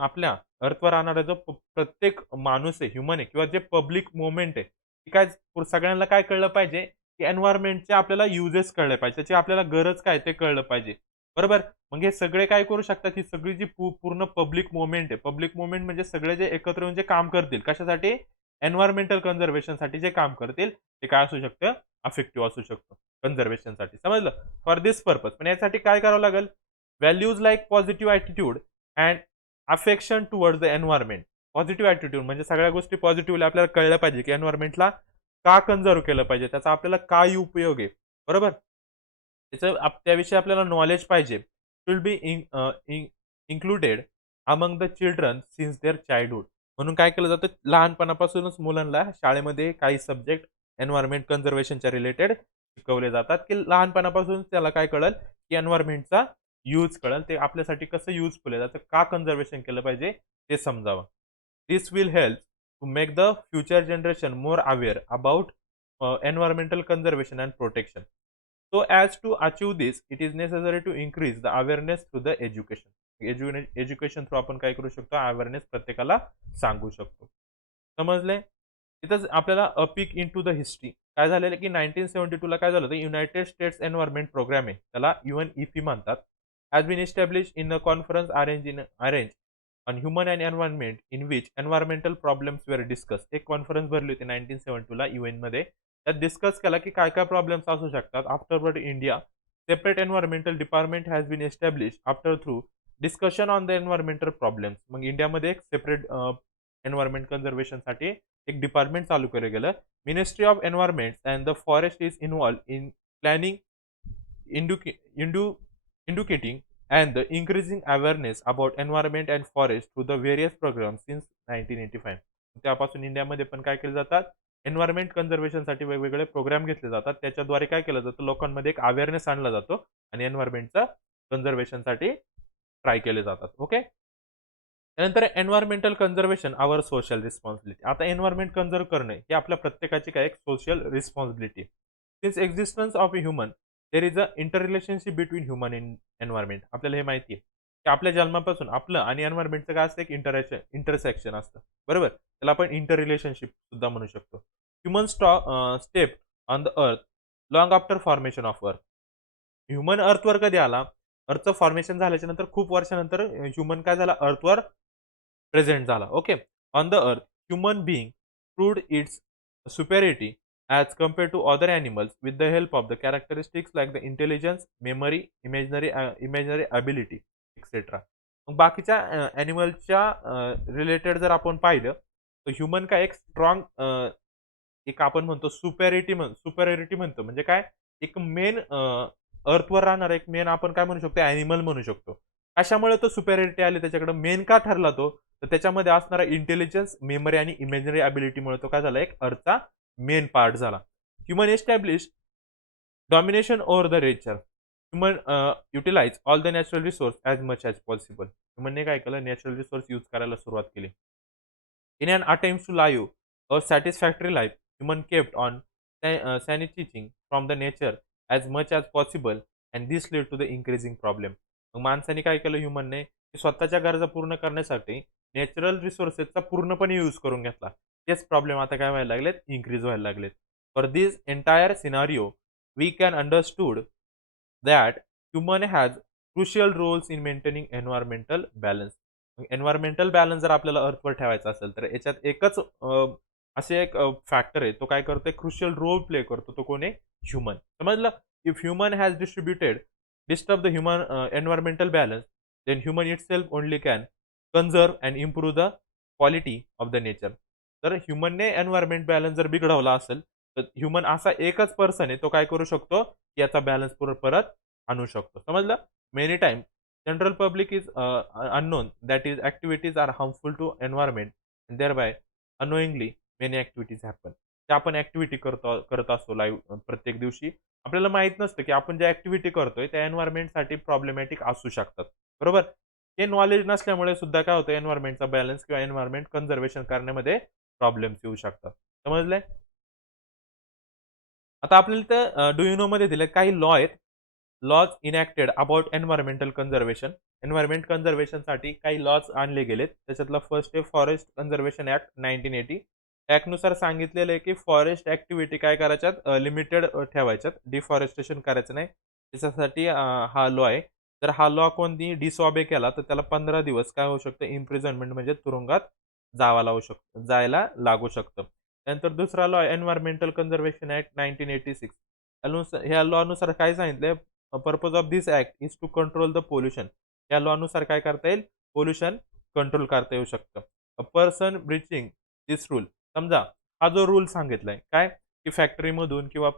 आपल्या अर्थवर राहणारा जो प्रत्येक माणूस आहे, ह्युमन आहे, किंवा जे पब्लिक मुवमेंट आहे, ती काय, सगळ्यांना काय कळलं पाहिजे, की एन्व्हायरमेंटचे आपल्याला युजेस कळले पाहिजे, त्याची आपल्याला गरज काय ते कळलं पाहिजे, बरोबर. मग हे सगळे काय करू शकतात, ही सगळी जी पूर्ण पब्लिक मुवमेंट आहे, पब्लिक मुवमेंट म्हणजे सगळे जे एकत्र येऊन जे काम करतील, कशासाठी, एन्व्हायरमेंटल कन्झर्वेशनसाठी जे काम करतील, ते काय असू शकतं, अफेक्टिव्ह असू शकतं कन्झर्वेशनसाठी. समजलं? For this purpose. पण यासाठी काय करावं लागेल, values like positive attitude and affection towards the environment. Positive attitude म्हणजे सगळ्या गोष्टी पॉझिटिव्हली आपल्याला कळल्या पाहिजे, की एन्व्हायरमेंटला का कन्झर्व केलं पाहिजे, त्याचा आपल्याला काय उपयोग आहे, बरोबर. त्याविषयी आपल्याला नॉलेज पाहिजे. Should be included among the children since their childhood. म्हणून काय केलं जातं, लहानपणापासूनच मुलांना शाळेमध्ये काही सब्जेक्ट एन्व्हायर्नमेंट कन्झर्वेशनच्या रिलेटेड शिकवले जातात, की लहानपणापासून त्याला काय कळेल, की एन्व्हायर्नमेंटचा यूज कळेल, ते आपल्यासाठी कसं युजफुल आहे, त्याचं का कन्झर्वेशन केलं पाहिजे ते समजावं. This will help to make the future generation more aware about environmental conservation and protection. So as to achieve this, it is necessary to increase the awareness through the education. Education through आपण काय करू शकतो, awareness प्रत्येकाला सांगू शकतो. समजले? तिथंच आपल्याला a peek into the history काय झालेलं, की 1972 ला काय झालं होतं, युनायटेड स्टेट्स एन्व्हायरमेंट प्रोग्राम आहे, त्याला UNEP म्हणतात, has been establish in a conference arrange on human and environment in which environmental problems were discuss. एक कॉन्फरन्स भरली होती 1972 ला UN मध्ये. त्यात डिस्कस केला की काय काय प्रॉब्लेम्स असू शकतात. Afterward India separate environmental department has been establish after through discussion on the environmental problems. मग इंडियामध्ये एक सेपरेट एन्व्हायरमेंट कन्झर्वेशनसाठी एक डिपार्टमेंट चालू केलं गेलं. Ministry of environment and the forest is involve in planning educating and the increasing awareness about environment and forest through the various programs since 1985. त्यापासून इंडियामध्ये पण काय केले जातात, एन्व्हायरमेंट कन्झर्वेशनसाठी वेगवेगळे प्रोग्राम घेतले जातात. त्याच्याद्वारे काय केलं जातं, लोकांमध्ये एक अवेअरनेस आणला जातो आणि एन्व्हायरमेंटचा कन्झर्वेशनसाठी ट्राय केले जातात. ओके. त्यानंतर एन्व्हायरमेंटल कन्झर्वेशन आवर सोशल रिस्पॉन्सिबिलिटी. आता एन्व्हायरमेंट कन्झर्व करणे ही आपल्या प्रत्येकाची काय एक social responsibility. Since existence of a human there is a inter relationship between human in environment. आपल्याला हे माहिती आहे की आपल्या जन्मापासून आपलं आणि एन्व्हायरमेंटचं काय असतं, एक इंटरसेक्शन असतं, बरोबर. त्याला आपण इंटर रिलेशनशिप सुद्धा म्हणू शकतो. Human step on the earth long after formation of earth. Human अर्थवर कधी आला, अर्थचं फॉर्मेशन झाल्याच्या नंतर खूप वर्षानंतर ह्युमन काय झाला, अर्थवर प्रेझेंट झाला. ओके. ऑन द अर्थ human being proved it's superiority as compared to other animals with the help of the characteristics like the intelligence, memory, imaginary ability, etc. मग बाकीच्या ॲनिमलच्या रिलेटेड जर आपण पाहिलं तर ह्युमन काय एक स्ट्रॉंग एक आपण म्हणतो सुपेरियरिटी म्हणतो, म्हणजे काय, एक मेन अर्थवर राहणार एक मेन आपण काय म्हणू शकतो, ॲनिमल म्हणू शकतो. कशामुळे तो सुपेरियरिटी आली त्याच्याकडे, मेन का ठरला तो, तर त्याच्यामध्ये असणारा इंटेलिजन्स, मेमरी आणि इमॅजिनरी ॲबिलिटीमुळे तो काय झाला, एक अर्थचा मेन पार्ट झाला. Human establish domination over the nature. Human utilize all the natural resource as much as possible. ह्युमनने काय केलं, नॅचरल रिसोर्स यूज करायला सुरुवात केली. In an attempt to live a satisfactory life human kept on snatching from the nature as much as possible and this lead to the increasing problem. मग माणसाने काय केलं, ह्युमनने स्वतःच्या गरजा पूर्ण करण्यासाठी नॅचरल रिसोर्सेसचा पूर्णपणे यूज करून घेतला. तेच प्रॉब्लेम आता काय व्हायला लागलेत, इन्क्रीज व्हायला लागलेत. For this entire scenario we can understood that human has crucial roles in maintaining environmental balance. Environmental balance जर आपल्याला अर्थवर ठेवायचा असेल तर याच्यात एकच असे एक फॅक्टर आहे, तो काय करतोय, क्रुशियल रोल प्ले करतो, तो कोण आहे, ह्युमन. समजलं. If human has disturb the human environmental balance then human itself only can conserve and improve the quality of the nature. तर ह्युमनने एन्व्हायरमेंट बॅलन्स जर बिघडवला असेल तर ह्युमन असा एकच पर्सन आहे, तो काय करू शकतो, याचा बॅलन्स परत आणू शकतो. समजलं. Many time general public is unknown that is activities are harmful to environment and thereby unknowingly many activities happen. त्या आपण ऍक्टिव्हिटी करत असतो लाईव्ह प्रत्येक दिवशी, आपल्याला माहित नसतं की आपण ज्या ऍक्टिव्हिटी करतोय त्या एन्व्हायरमेंटसाठी प्रॉब्लेमॅटिक असू शकतात, बरोबर. हे नॉलेज नसल्यामुळे सुद्धा काय होतं, एन्व्हायरमेंटचा बॅलन्स किंवा एन्व्हायरमेंट कन्झर्वेशन करण्यामध्ये प्रॉब्लेम्स येऊ शकतात. समजलंय. आता आपल्याला इथं डू यू नो मध्ये दिले काही लॉ आहेत, laws enacted about environmental conservation. Environment कन्झर्वेशनसाठी काही लॉज आणले गेलेत. त्याच्यातला फर्स्ट आहे फॉरेस्ट कन्झर्वेशन ऍक्ट 1980. ऍक्टनुसार सांगितलेलं आहे की फॉरेस्ट ऍक्टिव्हिटी काय करायच्यात, लिमिटेड ठेवायच्यात, डिफॉरेस्टेशन करायचं नाही. त्याच्यासाठी हा लॉ आहे. जर हा लॉ कोणती डिसऑबे केला तर त्याला 15 दिवस काय होऊ शकतं, इम्प्रिझनमेंट म्हणजे तुरुंगात जायला लागू शकतं. त्यानंतर दुसरा लॉ एन्व्हायरमेंटल कन्झर्वेशन ऍक्ट 1986. ह्या लॉनुसार काय सांगितलंय, purpose of this act is to control the pollution. या लॉनुसार काय करता येईल, पोल्युशन कंट्रोल करता येऊ शकतं. A person breaching this rule. समजा हा जो रूल सांगितलाय काय, की फॅक्टरीमधून किंवा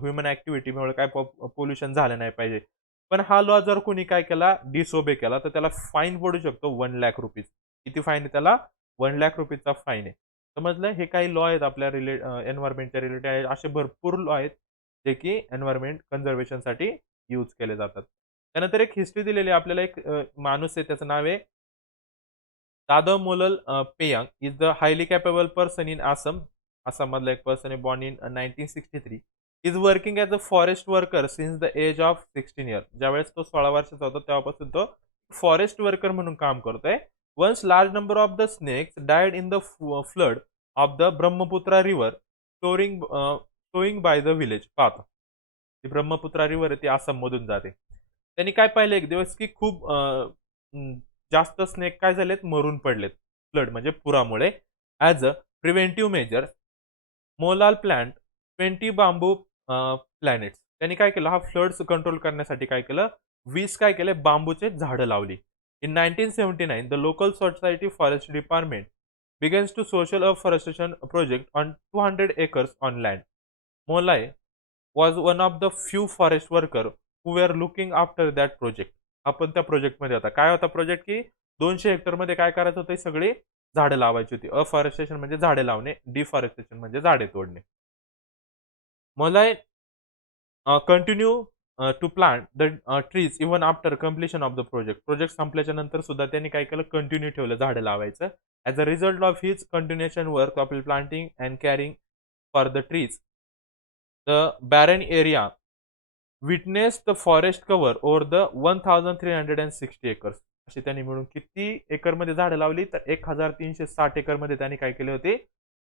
ह्युमन ॲक्टिव्हिटीमुळे काय पोल्युशन झालं नाही पाहिजे. पण हा लॉ जर कोणी काय केला, डिसओबे केला, तर त्याला फाईन पडू शकतो ₹1,00,000. किती फाईन आहे त्याला? ₹1,00,000चा फाईन आहे. समजलं? हे काही लॉ आहेत आपल्या एन्व्हायर्नमेंटच्या रिलेटेड आहेत. असे भरपूर लॉ आहेत, जे की एन्व्हायर्नमेंट कन्झर्वेशनसाठी यूज केले जातात. त्यानंतर एक हिस्ट्री दिलेली आहे आपल्याला. एक माणूस आहे, त्याचं नाव आहे Tadao Molal Peyang is the highly capable person in Assam. आसाममधला एक पर्सन आहे, born in 1963. Is working as a forest worker since the age of 16 year. ज्यावेळेस तो 16 वर्षाचा होता तेव्हापासून तो फॉरेस्ट वर्कर म्हणून काम करतोय. Once large number of the snakes died in the flood of the Brahmaputra river flowing by the village path. ती ब्रह्मपुत्रा रिव्हर आहे ती आसाममधून जाते. त्यांनी काय पाहिलं एक दिवस की खूप जास्त स्नेक काय झालेत, मरून पडलेत फ्लड म्हणजे पुरामुळे. As a preventive measure Molai plant 20 bamboo planets. त्यांनी काय केलं, हा फ्लड्स कंट्रोल करण्यासाठी काय केलं, 20 काय केले, बांबूचे झाडं लावली. In 1979 the local society forest department begins to social afforestation project on 200 acres on land. Molai was one of the few forest worker who were looking after that project. आपण त्या प्रोजेक्टमध्ये होता. काय होता प्रोजेक्ट की 200 हेक्टरमध्ये काय करायचं होतं, सगळी झाडं लावायची होती. अफॉरेस्टेशन म्हणजे झाडे लावणे, डिफॉरेस्टेशन म्हणजे झाडे तोडणे. Molai continue to plant the trees even after completion of the project. Project संपल्याच्या नंतर सुद्धा त्यांनी काय केलं, कंटिन्यू ठेवलं झाडं लावायचं. As a result of his continuation work of planting and caring for the trees the barren area witness the forest cover over the 1360 acres. अशी त्यांनी मिळून किती एकरमध्ये झाडं लावली, तर 1360 एकरमध्ये त्यांनी काय केले होते,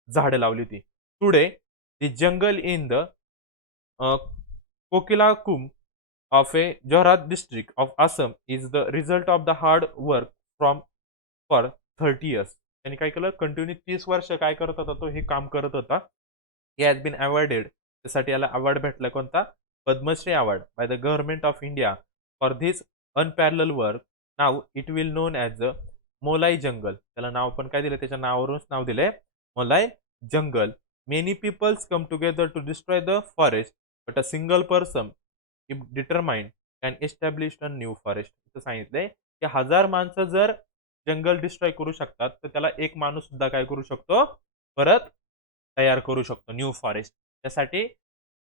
झाडं लावली होती. Today the jungle in the Kokilamukh of a Jorhat district of Assam is the result of the hard work from for 30 years. त्यांनी काय केलं, कंटिन्यू 30 वर्ष काय करत होता तो, हे काम करत होता. He has been awarded. त्यासाठी याला अवॉर्ड भेटला कोणता, Padmashri award by the government of India for this unparallel work. नाव it will known as a Molai jungle. त्याला नाव पण काय दिलं, त्याच्या नावावरूनच नाव दिलंय मोलाई जंगल. Many peoples come together to destroy the forest but a single person if determined can establish a new forest. असं सांगितलंय की 1000 माणसं जर जंगल डिस्ट्रॉय करू शकतात, तर त्याला एक माणूस सुद्धा काय करू शकतो, परत तयार करू शकतो न्यू फॉरेस्ट. त्यासाठी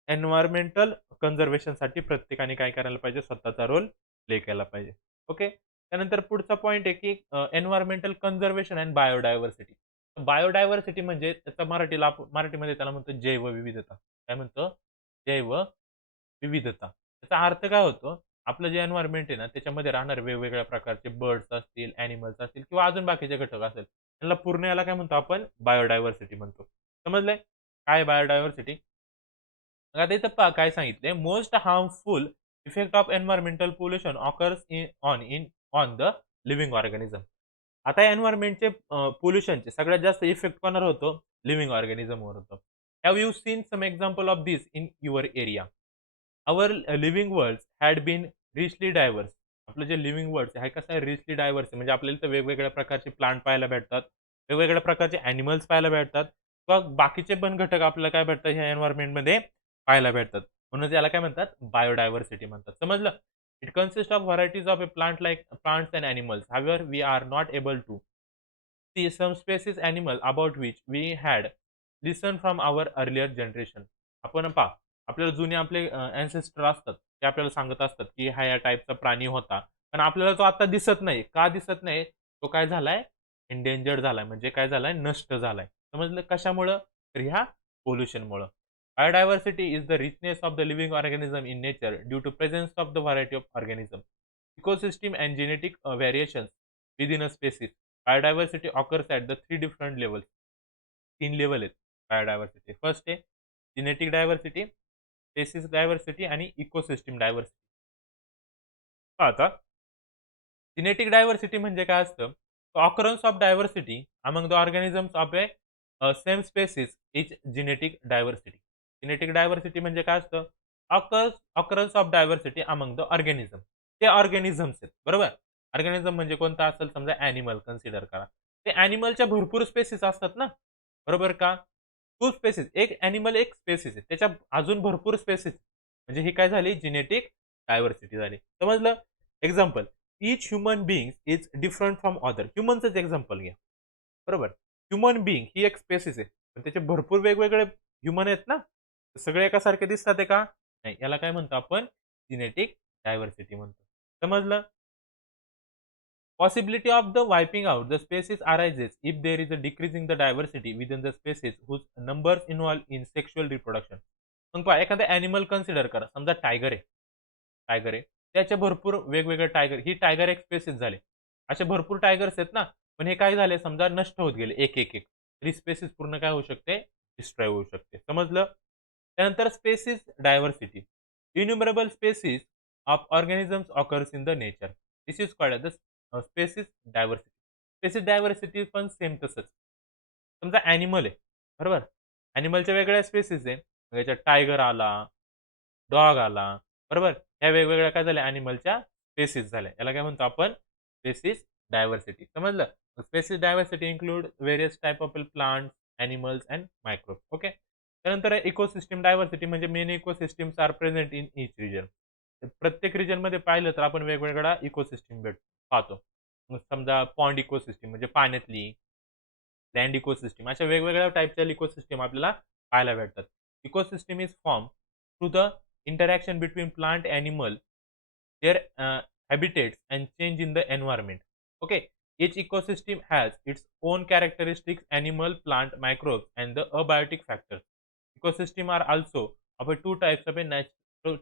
एन्व्हायर्नमेंटल कन्झर्वेशनसाठी प्रत्येकाने काय करायला पाहिजे, स्वतःचा रोल प्ले केला पाहिजे. ओके. त्यानंतर पुढचा पॉइंट आहे की environmental conservation and biodiversity. Biodiversity म्हणजे त्याचा मराठीमध्ये त्याला म्हणतो जैवविविधता. काय म्हणतो, जैवविविधता. त्याचा अर्थ काय होतो, आपलं जे एन्व्हायरमेंट आहे ना, त्याच्यामध्ये राहणारे वेगवेगळ्या प्रकारचे बर्ड्स असतील, ॲनिमल्स असतील किंवा अजून बाकीचे घटक असेल, त्यांना पूर्ण याला काय म्हणतो आपण, बायोडायव्हर्सिटी म्हणतो. समजलंय काय बायोडायव्हर्सिटी? आता इथं पहा काय सांगितलंय, most harmful effect of environmental pollution occurs on the living organism. आता एन्व्हायरमेंटचे पोल्युशनचे सगळ्यात जास्त इफेक्ट कोणावर होतो, लिव्हिंग ऑर्गॅनिझमवर होतो. Have you seen some example of this in your area? Our living world had been richly diverse. आपलं जे लिव्हिंग वर्ल्ड आहे कसं आहे, रिचली डायव्हर्स म्हणजे आपल्याला इथं वेगवेगळ्या प्रकारचे प्लांट पाहायला भेटतात, वेगवेगळ्या प्रकारचे ॲनिमल्स पाहायला भेटतात किंवा बाकीचे पण घटक आपल्याला काय भेटतात ह्या एन्व्हायरमेंटमध्ये पाहायला भेटतात. म्हणून त्याला काय म्हणतात, बायोडायव्हर्सिटी म्हणतात. समजलं? It consist of varieties of a plant like plants and animals. However we are not able to see some species animal about which we had listen from our earlier generation. आपण पहा, आपल्याला जुने आपले ancestor असतात, ते आपल्याला सांगत असतात की हा या टाईपचा प्राणी होता. पण आपल्याला तो आता दिसत नाही. का दिसत नाही? तो काय झालाय, एंडेंजर्ड झालाय, म्हणजे काय झालाय, नष्ट झालाय. समजलं कशामुळं, तर ह्या पोल्युशनमुळं. Biodiversity is the richness of the living organism in nature due to presence of the variety of organism, ecosystem and genetic variations within a species. Biodiversity occurs at the 3 different levels. 3 level आहेत biodiversity. First आहे genetic diversity, species diversity आणि ecosystem diversity. आता genetic diversity म्हणजे काय असतं, occurrence of diversity among the organisms of A same species is genetic diversity. Genetic diversity म्हणजे काय असतं, occurrence of diversity among the organism. ते ऑर्गॅनिझम्स आहेत, बरोबर. ऑर्गॅनिझम म्हणजे कोणता असेल, समजा ॲनिमल कन्सिडर करा. ते ॲनिमलच्या भरपूर स्पेसिस असतात ना, बरोबर का? टू स्पेसिस, एक ॲनिमल एक स्पेसिस आहे. त्याच्या अजून भरपूर स्पेसिस, म्हणजे ही काय झाली जेनेटिक डायव्हर्सिटी झाली. समजलं? Example, each human being is different from other. ह्युमनचंच एक्झाम्पल घ्या. बरोबर? ह्युमन बीइंग ही एक स्पेसिस आहे. पण त्याचे भरपूर वेगवेगळे ह्युमन आहेत ना? सगळे एकासारखे दिसतात आहे का? नाही. याला काय म्हणतो आपण? जेनेटिक डायव्हर्सिटी म्हणतो. समजलं? Possibility of the wiping out the species arises if there is a decrease in the diversity within the species whose numbers involve in sexual reproduction. मग पहा एखादा ॲनिमल कन्सिडर करा. समजा टायगर आहे. टायगर आहे. त्याचे भरपूर वेगवेगळे टायगर, ही टायगर एक स्पेसिस झाले. असे भरपूर टायगर्स आहेत ना, पण हे काय झाले समजा नष्ट होत गेले एक, एक, एक. तरी स्पेसिस पूर्ण काय होऊ शकते? डिस्ट्रॉय होऊ शकते. समजलं? त्यानंतर species diversity. Innumerable species of organisms occurs in the nature. This is called as species diversity. Species diversity पण सेम तसंच. समजा ॲनिमल आहे, बरोबर? ॲनिमलच्या वेगळ्या स्पेसिस आहे. मग याच्यात टायगर आला, डॉग आला, बरोबर? ह्या वेगवेगळ्या काय झाल्या ॲनिमलच्या स्पेसिस झाल्या. याला काय म्हणतो आपण? Species diversity. समजलं? Species diversity include various type of plants, animals and microbes. Okay. त्यानंतर इकोसिस्टम डायव्हर्सिटी म्हणजे many ecosystems are present in each region. प्रत्येक रिजनमध्ये पाहिलं तर आपण वेगवेगळा इकोसिस्टम पाहतो. मग समजा पॉन्ड इकोसिस्टम म्हणजे पाण्यातली, लँड इकोसिस्टम अशा वेगवेगळ्या टाइपच्या इकोसिस्टम आपल्याला पाहायला भेटतात. Ecosystem is form through the interaction between plant animal, their habitats and change in the environment. Okay, each ecosystem has its own characteristics, animal, plant, microbes, and the abiotic factors. Ecosystem are also of a two types of a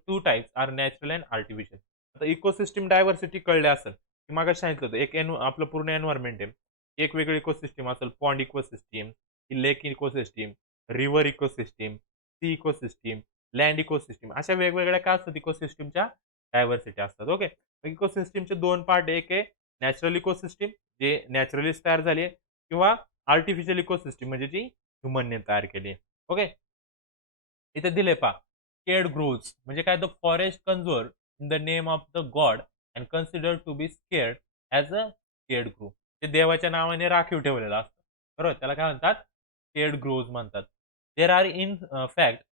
two types are natural and artificial. आता ecosystem diversity कळले असेल की मागाशी सांगितलं होतं एक आपलं पूर्ण एन्व्हायरमेंट आहे. एक वेगळं इकोसिस्टम असेल, pond ecosystem, lake ecosystem, river ecosystem, sea ecosystem, land ecosystem, अशा वेगवेगळ्या काय असतात इकोसिस्टमच्या डायव्हर्सिटी असतात. ओके. इकोसिस्टमचे दोन पार्ट, एक आहे नॅचरल इकोसिस्टम जे नॅचरलीच तयार झाली आहे, किंवा आर्टिफिशियल इकोसिस्टम म्हणजे जी ह्युमनने तयार केली आहे. ओके. इथे दिले पहा, स्केअर्ड ग्रोव्हज म्हणजे काय? The forest conserve in the name of the god and considered to be sacred as a sacred grove. ते देवाच्या नावाने राखीव ठेवलेलं असतं. बरोबर? त्याला काय म्हणतात? स्केअर्ड ग्रोव्हज म्हणतात. There are in fact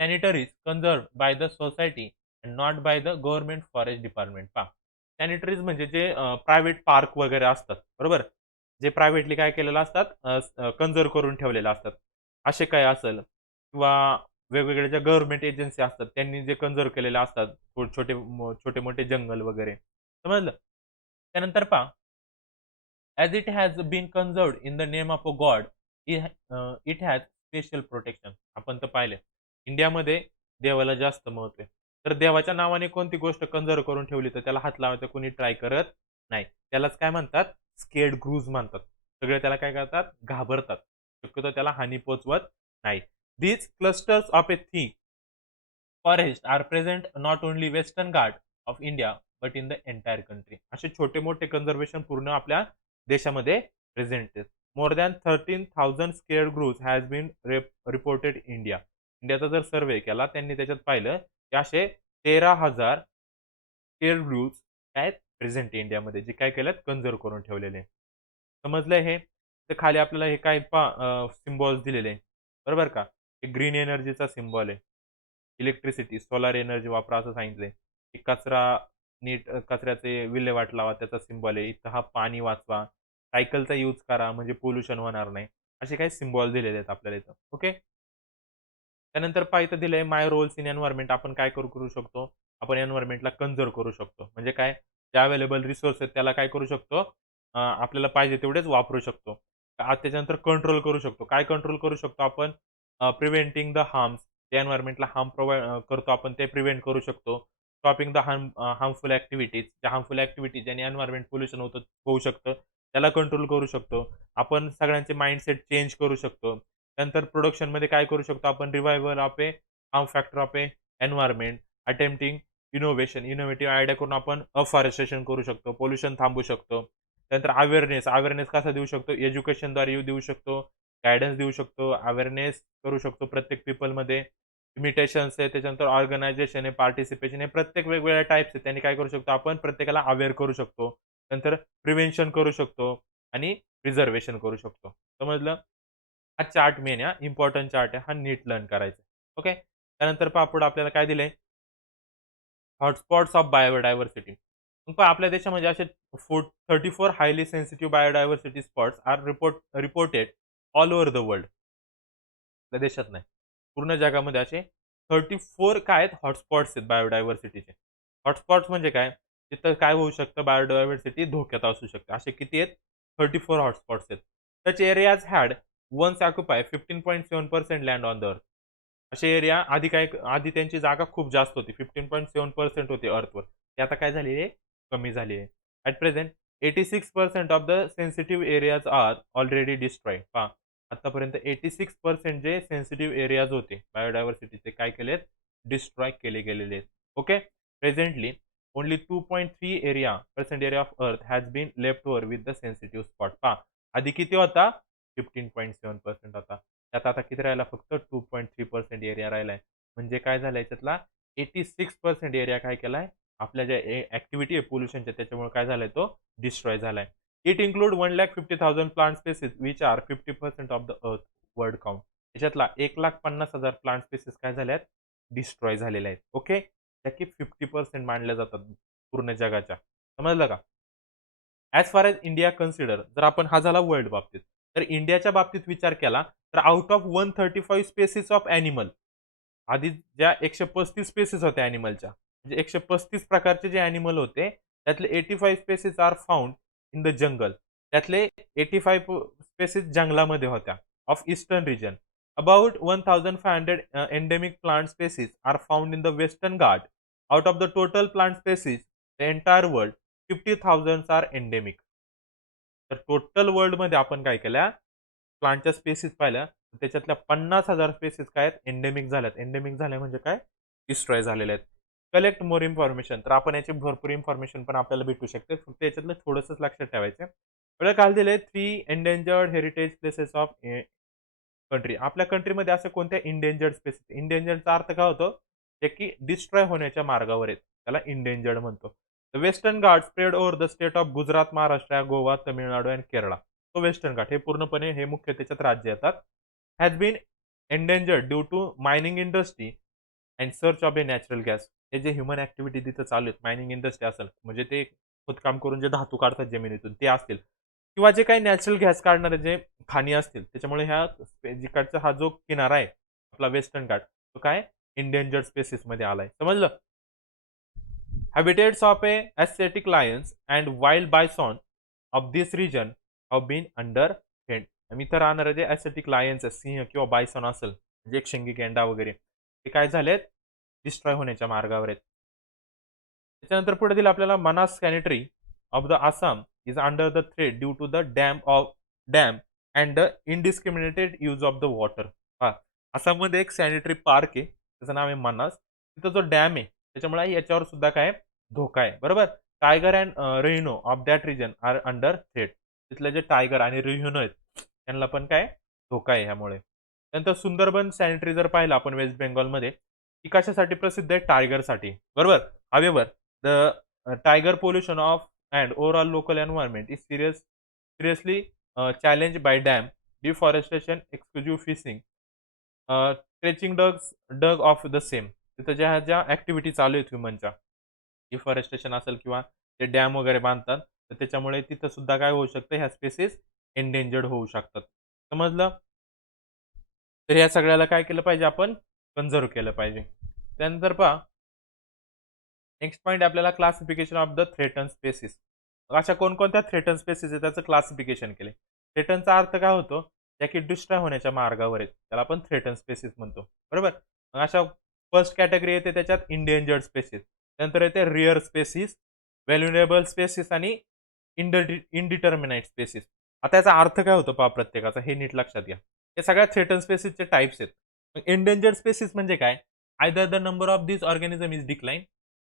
sanctuaries conserved by the society and not by the government forest department. पहा, सॅनिटरीज म्हणजे जे प्रायव्हेट पार्क वगैरे असतात, बरोबर? जे प्रायव्हेटली काय केलेलं असतात, कन्झर्व करून ठेवलेलं असतात. असे काय असेल किंवा वेगवेगळ्या ज्या गव्हर्नमेंट एजन्सी असतात त्यांनी जे कन्झर्व केलेले असतात छोटे मोठे जंगल वगैरे. समजलं? त्यानंतर पहा, as it has been conserved in the name of a god, it has special protection. आपण तर पाहिले इंडियामध्ये देवाला जास्त महत्व आहे. तर देवाच्या नावाने कोणती गोष्ट कन्झर्व करून ठेवली तर त्याला हात लावायचा कोणी ट्राय करत नाही. त्यालाच काय म्हणतात? स्केअर्ड ग्रूज म्हणतात. सगळे त्याला काय करतात? घाबरतात. शक्यतो त्याला हानी पोहोचवत नाही. These clusters of a thick forest are present not only Western Ghat of India but in the entire country. असे छोटे-मोठे कन्झर्वेशन पूर्ण आपल्या देशामध्ये प्रेझेंट आहेत. More than 13,000 sacred groves has been reported India. इंडियाचा जर सर्व्हे केला त्यांनी त्याच्यात पाहिलं की असे 13,000 स्केअर्ड ग्रूव्हज आहेत प्रेझेंट इंडियामध्ये, जे काय केलेत? कन्झर्व करून ठेवलेले. समजलं हे? तर खाली आपल्याला हे काय सिम्बॉल्स दिलेले आहे. बरोबर का? हे ग्रीन एनर्जीचा सिम्बॉल आहे. इलेक्ट्रिसिटी, सोलार एनर्जी वापरा असं सांगितलंय. कचरा नीट कचऱ्याचे विल्हेवाट लावा त्याचा सिम्बॉल आहे. इथं हा पाणी वाचवा, सायकलचा यूज करा म्हणजे पोल्युशन होणार नाही. असे काही सिम्बॉल दिलेले आहेत आपल्याला इथं. ओके. त्यानंतर पहा इथं दिलंय माय रोल्स इन एन्व्हायर्नमेंट. आपण काय करू शकतो? आपण एन्व्हायर्नमेंटला कन्झर्व करू शकतो. म्हणजे काय? जे अवेलेबल रिसोर्स आहेत त्याला काय करू शकतो? आपल्याला पाहिजे तेवढेच वापरू शकतो. त्याच्यानंतर कंट्रोल करू शकतो. काय कंट्रोल करू शकतो आपण? Preventing the harms. जे एन्व्हायर्नमेंटला हार्म करतो आपण ते प्रिव्हेंट करू शकतो. Stopping the harmful activities. ज्या हार्मफुल ॲक्टिव्हिटीज ज्याने एन्व्हायर्नमेंट पोल्युशन होऊ शकतं, त्याला कंट्रोल करू शकतो. आपण सगळ्यांचे माइंडसेट चेंज करू शकतो. त्यानंतर प्रोडक्शनमध्ये काय करू शकतो आपण? Revival of A harm factor of A environment, attempting innovation. Innovative idea करून आपण अफॉरेस्टेशन करू शकतो, पोल्युशन थांबवू शकतो. त्यानंतर अवेअरनेस कसा देऊ शकतो? एज्युकेशनद्वारे देऊ शकतो, गाईडन्स देऊ शकतो, अवेअरनेस करू शकतो प्रत्येक पीपलमध्ये. इमिटेशन्स आहे, त्याच्यानंतर ऑर्गनायझेशन आहे, पार्टिसिपेशन आहे, प्रत्येक वेगवेगळ्या टाइप्स आहेत. त्यांनी काय करू शकतो? आपण प्रत्येकाला अवेअर करू शकतो. नंतर प्रिव्हेन्शन करू शकतो आणि प्रिझर्वेशन करू शकतो. समजलं? हा चार्ट मेन या इम्पॉर्टंट चार्ट आहे, हा नीट लर्न करायचा. ओके. त्यानंतर पहा पुढे आपल्याला काय दिलंय, हॉटस्पॉट्स ऑफ बायोडायव्हर्सिटी. मग पहा आपल्या देशामध्ये असे 34 highly sensitive biodiversity spots are reported all over the world. आपल्या देशात नाही, पूर्ण जगामध्ये असे 34 काय आहेत, हॉटस्पॉट्स आहेत बायोडायव्हर्सिटीचे. हॉटस्पॉट्स म्हणजे काय, तिथं काय होऊ शकतं, बायोडायव्हर्सिटी धोक्यात असू शकते. असे किती आहेत, 34 हॉटस्पॉट्स आहेत. Such areas had once occupy 15.7% land on the earth. असे एरिया आधी त्यांची जागा खूप जास्त होती, 15.7% होती अर्थवर. ते आता काय झाली आहे, कमी झाली आहे. At present 86% of the sensitive areas are already destroyed. पहा आतापर्यंत 86% जे सेन्सिटिव्ह एरियाज होते बायोडायव्हर्सिटीचे काय केलेत, डिस्ट्रॉय केले गेलेले आहेत. Okay. Presently only 2.3 area of earth has been left over with the sensitive spot. पहा आधी किती होता, 15.7% होता. त्यात आता किती राहिला, फक्त 2.3% एरिया राहिलाय. म्हणजे काय झालंय याच्यातला 86% एरिया काय केलाय, आपल्या ज्या ॲक्टिव्हिटी आहे पोल्युशनच्या त्याच्यामुळे काय झालाय, तो डिस्ट्रॉय झालाय. It include 1,50,000 plant species which are 50% of the earth world count. त्याच्यातला 1,50,000 प्लांट स्पेसिस काय झाल्यात, डिस्ट्रॉय झालेल्या आहेत. ओके. त्या की 50% मानल्या जातात पूर्ण जगाच्या. समजलं का? As far as India consider, जर आपण हा झाला वर्ल्ड बाबतीत. तर इंडियाच्या बाबतीत विचार केला तर out of 135 species of animal, आधी ज्या 135 स्पेसिस होत्या ॲनिमलच्या, म्हणजे 135 प्रकारचे जे ॲनिमल होते, त्यातले 85 species are found in the jungle. त्यातले 85 स्पेसिस जंगलामध्ये होत्या of eastern region. About 1500 endemic plant species are found in the Western Ghat. Out of the total plant species the entire world 50,000 are endemic. तर total वर्ल्डमध्ये आपण काय केल्या, प्लांटच्या spaces पाहिल्या, त्याच्यातल्या 50,000 स्पेसिस काय आहेत, एंडेमिक झाल्यात. एंडेमिक झाल्या म्हणजे काय, डिस्ट्रॉय झालेले आहेत. कलेक्ट मोर इन्फॉर्मेशन, तर आपण याची भरपूर इन्फॉर्मेशन पण आपल्याला भेटू शकते, फक्त याच्यातलं थोडंसंच लक्षात ठेवायचं. आपल्याला काल दिले 3 endangered heritage places of country. आपल्या कंट्रीमध्ये असे कोणत्या इंडेंजर्ड स्पेसिस, इंडेंजर्डचा अर्थ काय होतो, जे की डिस्ट्रॉय होण्याच्या मार्गावर आहेत, त्याला इंडेंजर्ड म्हणतो. Western Ghat spread over the state of Gujarat, Maharashtra, Goa, Tamil Nadu and Kerala. तो वेस्टर्न घाट हे पूर्णपणे हे मुख्य त्याच्यात राज्य येतात. Has been endangered due to mining industry and search of a natural gas. हे जे ह्युमन ऍक्टिव्हिटी तिथं चालू आहेत, मायनिंग इंडस्ट्री असेल म्हणजे ते खोदकाम करून जे धातू काढतात जमिनीतून ते असतील, किंवा जे काही नॅचरल गॅस काढणारे जे खाणी असतील, त्याच्यामुळे ह्या जिकडचा हा जो किनारा आहे आपला वेस्टर्न घाट, तो काय इंडेंजर्ड स्पेसिस मध्ये आलाय. समजलं? Habitats of a ascetic lions and wild bison of this region have been under threat. आणि इथं राहणारे जे ॲसेटिक लायन्स आहेत, सिंह किंवा बायसॉन असेल, म्हणजे एक शेंगी गेंडा वगैरे, ते काय झालेत, डिस्ट्रॉय होण्याच्या मार्गावर आहेत. त्याच्यानंतर पुढे दिलं आपल्याला, Manas sanctuary of the Assam is under the threat due to the dam and the indiscriminated use of the water. हा आसाममध्ये एक सॅनिटरी पार्क आहे, त्याचं नाव आहे मनास. तिथं जो डॅम आहे त्याच्यामुळे याच्यावर सुद्धा काय धोका आहे. बरोबर. Tiger and rhino of that region are under threat. तिथले जे टायगर आणि रिहिनो आहेत त्यांना पण काय धोका आहे ह्यामुळे. त्यानंतर सुंदरबन सॅनिटरी जर पाहिलं आपण वेस्ट बेंगॉलमध्ये, ती कशासाठी प्रसिद्ध आहे, टायगरसाठी. बरोबर. However the tiger pollution of and overall local environment is seriously challenge by dam, deforestation, exclusive fishing, trenching dug of the same. तिथं ज्या ऍक्टिव्हिटी चालू आहेत ह्युमनच्या, डिफॉरेस्टेशन असेल किंवा ते डॅम वगैरे बांधतात, तर त्याच्यामुळे तिथं सुद्धा काय होऊ शकतं, ह्या स्पेसिस एंडेंजर्ड होऊ शकतात. समजलं? तर या सगळ्याला काय केलं पाहिजे, आपण कन्झर्व केलं पाहिजे. त्यानंतर पहा नेक्स्ट पॉईंट आपल्याला, classification of the threaten species. अशा कोणकोणत्या थ्रेटन स्पेसिस आहे त्याचं क्लासिफिकेशन केले. थ्रेटनचा अर्थ काय होतो, त्या की डिस्ट्रॉय होण्याच्या मार्गावर आहेत, त्याला आपण थ्रेटन स्पेसिस म्हणतो. बरोबर. मग अशा फर्स्ट कॅटेगरी येते त्याच्यात इंडेंजर्ड स्पेसिस, त्यानंतर येते रिअर स्पेसिस, व्हॅल्युएबल स्पेसिस आणि इनडिटर्मिनाइट स्पेसिस. आता याचा अर्थ काय होतो पहा प्रत्येकाचा, हे नीट लक्षात घ्या. हे सगळ्या थ्रेटन स्पेसिसचे टाइप्स आहेत. मग इंडेंजर्ड स्पेसिस म्हणजे काय, either the number of this organism is decline,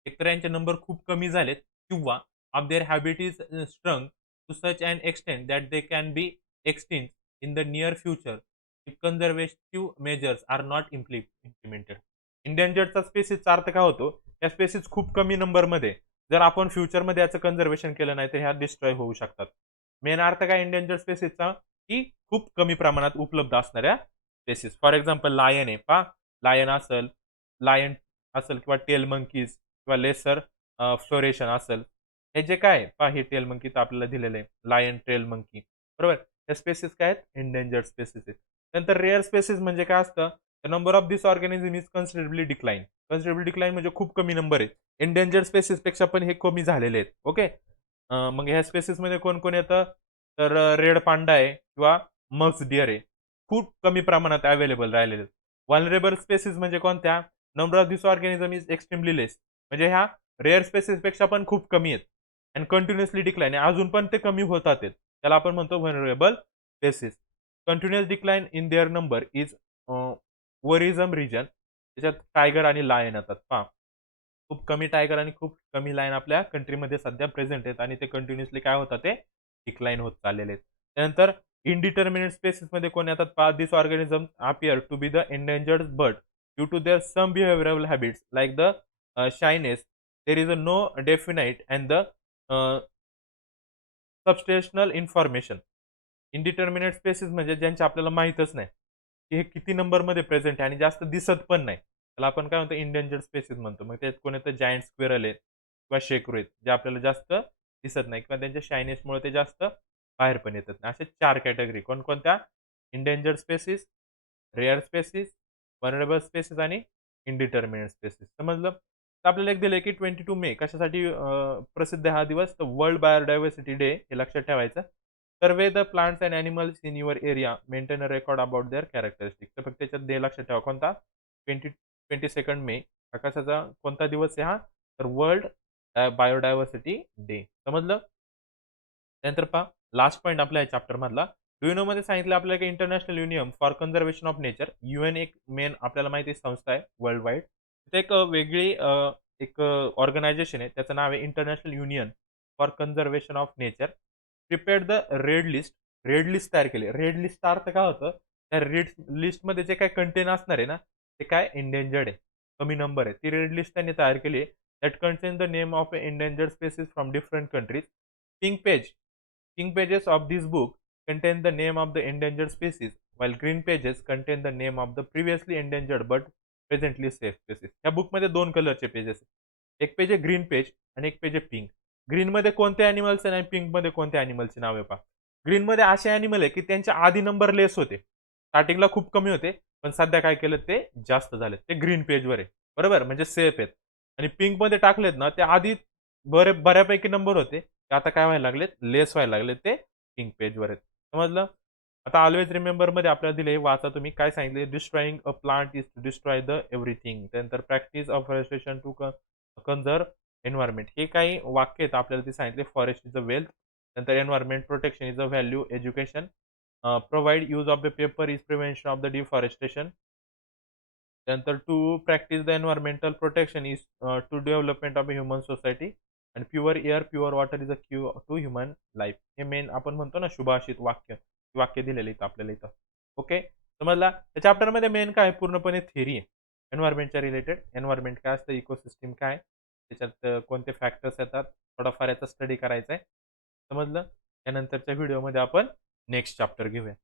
एकतर यांचे नंबर खूप कमी झालेत, किंवा of their habit is shrunk to such and extent that they can be extinct in the near future if conservative measures are not implemented. इंडेंजर्डचा स्पेसिसचा अर्थ काय होतो, या स्पेसिस खूप कमी नंबरमध्ये, जर आपण फ्युचरमध्ये याचं कन्झर्वेशन केलं नाही तर ह्या डिस्ट्रॉय होऊ शकतात. मेन अर्थ काय इंडेंजर्ड स्पेसिसचा, की खूप कमी प्रमाणात उपलब्ध असणाऱ्या स्पेसिस. फॉर एक्झाम्पल लायन आहे पहा, लायन असेल किंवा टेल मंकीज किंवा लेसर फ्लोरेशन असेल. हे जे काय आहे, पहा हे टेल मंकी तर आपल्याला दिलेलं आहे. लायन टेल मंकी बरोबर. या स्पेसिस काय आहेत? एंडेंजर्ड स्पेसिस आहेत. नंतर रेअर स्पेसिस म्हणजे काय असतं? The number of this organism is considerably decline. Considerably decline म्हणजे खूप कमी नंबर आहे. एंडेंजर्ड स्पेसिस पेक्षा पण हे कमी झालेले आहेत. ओके. मग ह्या स्पेसिसमध्ये कोण-कोण येतं? तर रेड पांडा आहे किंवा मक्स डिअर आहे. खूप कमी प्रमाणात अवेलेबल राहिलेले आहेत. व्हलनरेबल स्पेसिस म्हणजे कोणत्या? Number of this organism is extremely less. म्हणजे ह्या रेअर स्पेसिस पेक्षा पण खूप कमी आहेत. अँड कंटिन्युअसली डिक्लाइन अजून पण ते कमी होतात आहेत. त्याला आपण म्हणतो vulnerable species. Continuous decline in their number is worrisome reason. त्याच्यात टायगर आणि लायन येतात पहा. खूप कमी टायगर आणि खूप कमी लायन आपल्या कंट्रीमध्ये सध्या प्रेझेंट आहेत आणि ते कंटिन्युअसली काय होतात ते डिक्लाइन होत चाललेले आहेत. त्यानंतर इनडिटर्मिनेट स्पेसिसमध्ये कोण येतात पहा. This organism appear to be the endangered bird due to their some behavioral habits like the shyness. There is a no definite and the substantial information. Indeterminate species म्हणजे ज्यांचे आपल्याला माहीतच नाही की हे किती नंबरमध्ये प्रेझेंट आहे आणि जास्त दिसत पण नाही. त्याला आपण काय म्हणतो इंडेंजर्ड स्पेसिस म्हणतो. मग त्यात कोण येतं? जायंट स्क्विरल आहेत किंवा शेकरू आहेत, जे आपल्याला जास्त दिसत नाही किंवा त्यांच्या शायनेसमुळे ते जास्त बाहेर पण येतात. असे 4 कॅटेगरी कोणकोणत्या? Endangered species, rare species, vulnerable species आणि इनडिटर्मिनेट स्पेसिस. समजलं? तर आपल्याला एक दिलंय की 22 मे कशासाठी प्रसिद्ध आहे हा दिवस? तर वर्ल्ड बायोडायव्हर्सिटी डे हे लक्षात ठेवायचं. सर्वे the plants and animals in your area, maintain a record about their characteristics. तर फक्त त्याच्यात डे लक्षात ठेवा. कोणता? 22 मे. हा कशाचा कोणता दिवस आहे हा? तर वर्ल्ड बायोडायव्हर्सिटी डे. समजलं? त्यानंतर पहा लास्ट पॉईंट आपल्या या चॅप्टर मधला. युएनओ मध्ये सांगितलं आपल्याला की International Union for Conservation of Nature. UN एक मेन आपल्याला माहिती आहे संस्था आहे वर्ल्ड वाईड. तिथे एक वेगळी एक ऑर्गनायझेशन आहे. त्याचं नाव आहे international Union for Conservation of nature. Prepared the red list. Red list तयार केली. रेड लिस्टचा अर्थ काय होतं? त्या रेड लिस्टमध्ये जे काही कंटेन असणार आहे ना, ते काय एंडेंजर्ड आहे. कमी नंबर आहे. ती रेड लिस्ट त्यांनी तयार केली आहे. That contain the name of endangered species from different countries. Pink page. Pink pages of this book contain the name of the endangered species, while green pages contain the name of the previously endangered but presently safe species. या बुकमध्ये 2 कलरचे pages आहेत. एक page आहे green page आणि एक page आहे pink. ग्रीनमध्ये कोणत्या ॲनिमल्स आहे आणि पिंकमध्ये कोणत्या ॲनिमलची नावे पहा. ग्रीनमध्ये असे ॲनिमल आहे की त्यांचे आधी नंबर लेस होते. स्टार्टिंगला खूप कमी होते, पण सध्या काय केलं ते जास्त झाले. ते ग्रीन पेजवर आहे. बरोबर? म्हणजे सेफ आहेत. आणि पिंकमध्ये टाकलेत ना, ते आधी बऱ्यापैकी नंबर होते. ते आता काय व्हायला लागलेत? लेस व्हायला लागलेत. ते पिंक पेजवर आहेत. समजलं? आता ऑल्वेज रिमेंबर मध्ये आपल्याला दिले वाचा तुम्ही काय सांगितले? Destroying a plant is to destroy the everything. त्यानंतर practice of forestation to conserve environment. हे काही वाक्य आहेत आपल्याला ते सांगितले. Forest is a wealth. नंतर environment protection is a value. Education provide use of the paper is prevention of the deforestation. त्यानंतर to practice the environmental protection is to development of a human society. आणि pure air pure water is a cue to human life. हे main आपण म्हणतो ना शुभाषित वाक्य. वाक्य दिलेले इथं आपल्याला इथं. ओके. समजला? त्या चॅप्टरमध्ये मेन काय पूर्णपणे थेरी आहे एन्व्हायरमेंटच्या रिलेटेड. एन्व्हायरमेंट काय असतं, इकोसिस्टम काय, त्याच्यात कोणते फॅक्टर्स येतात, थोडाफार याचा स्टडी करायचा आहे. समजलं? त्यानंतरच्या व्हिडिओमध्ये आपण नेक्स्ट चॅप्टर घेऊया.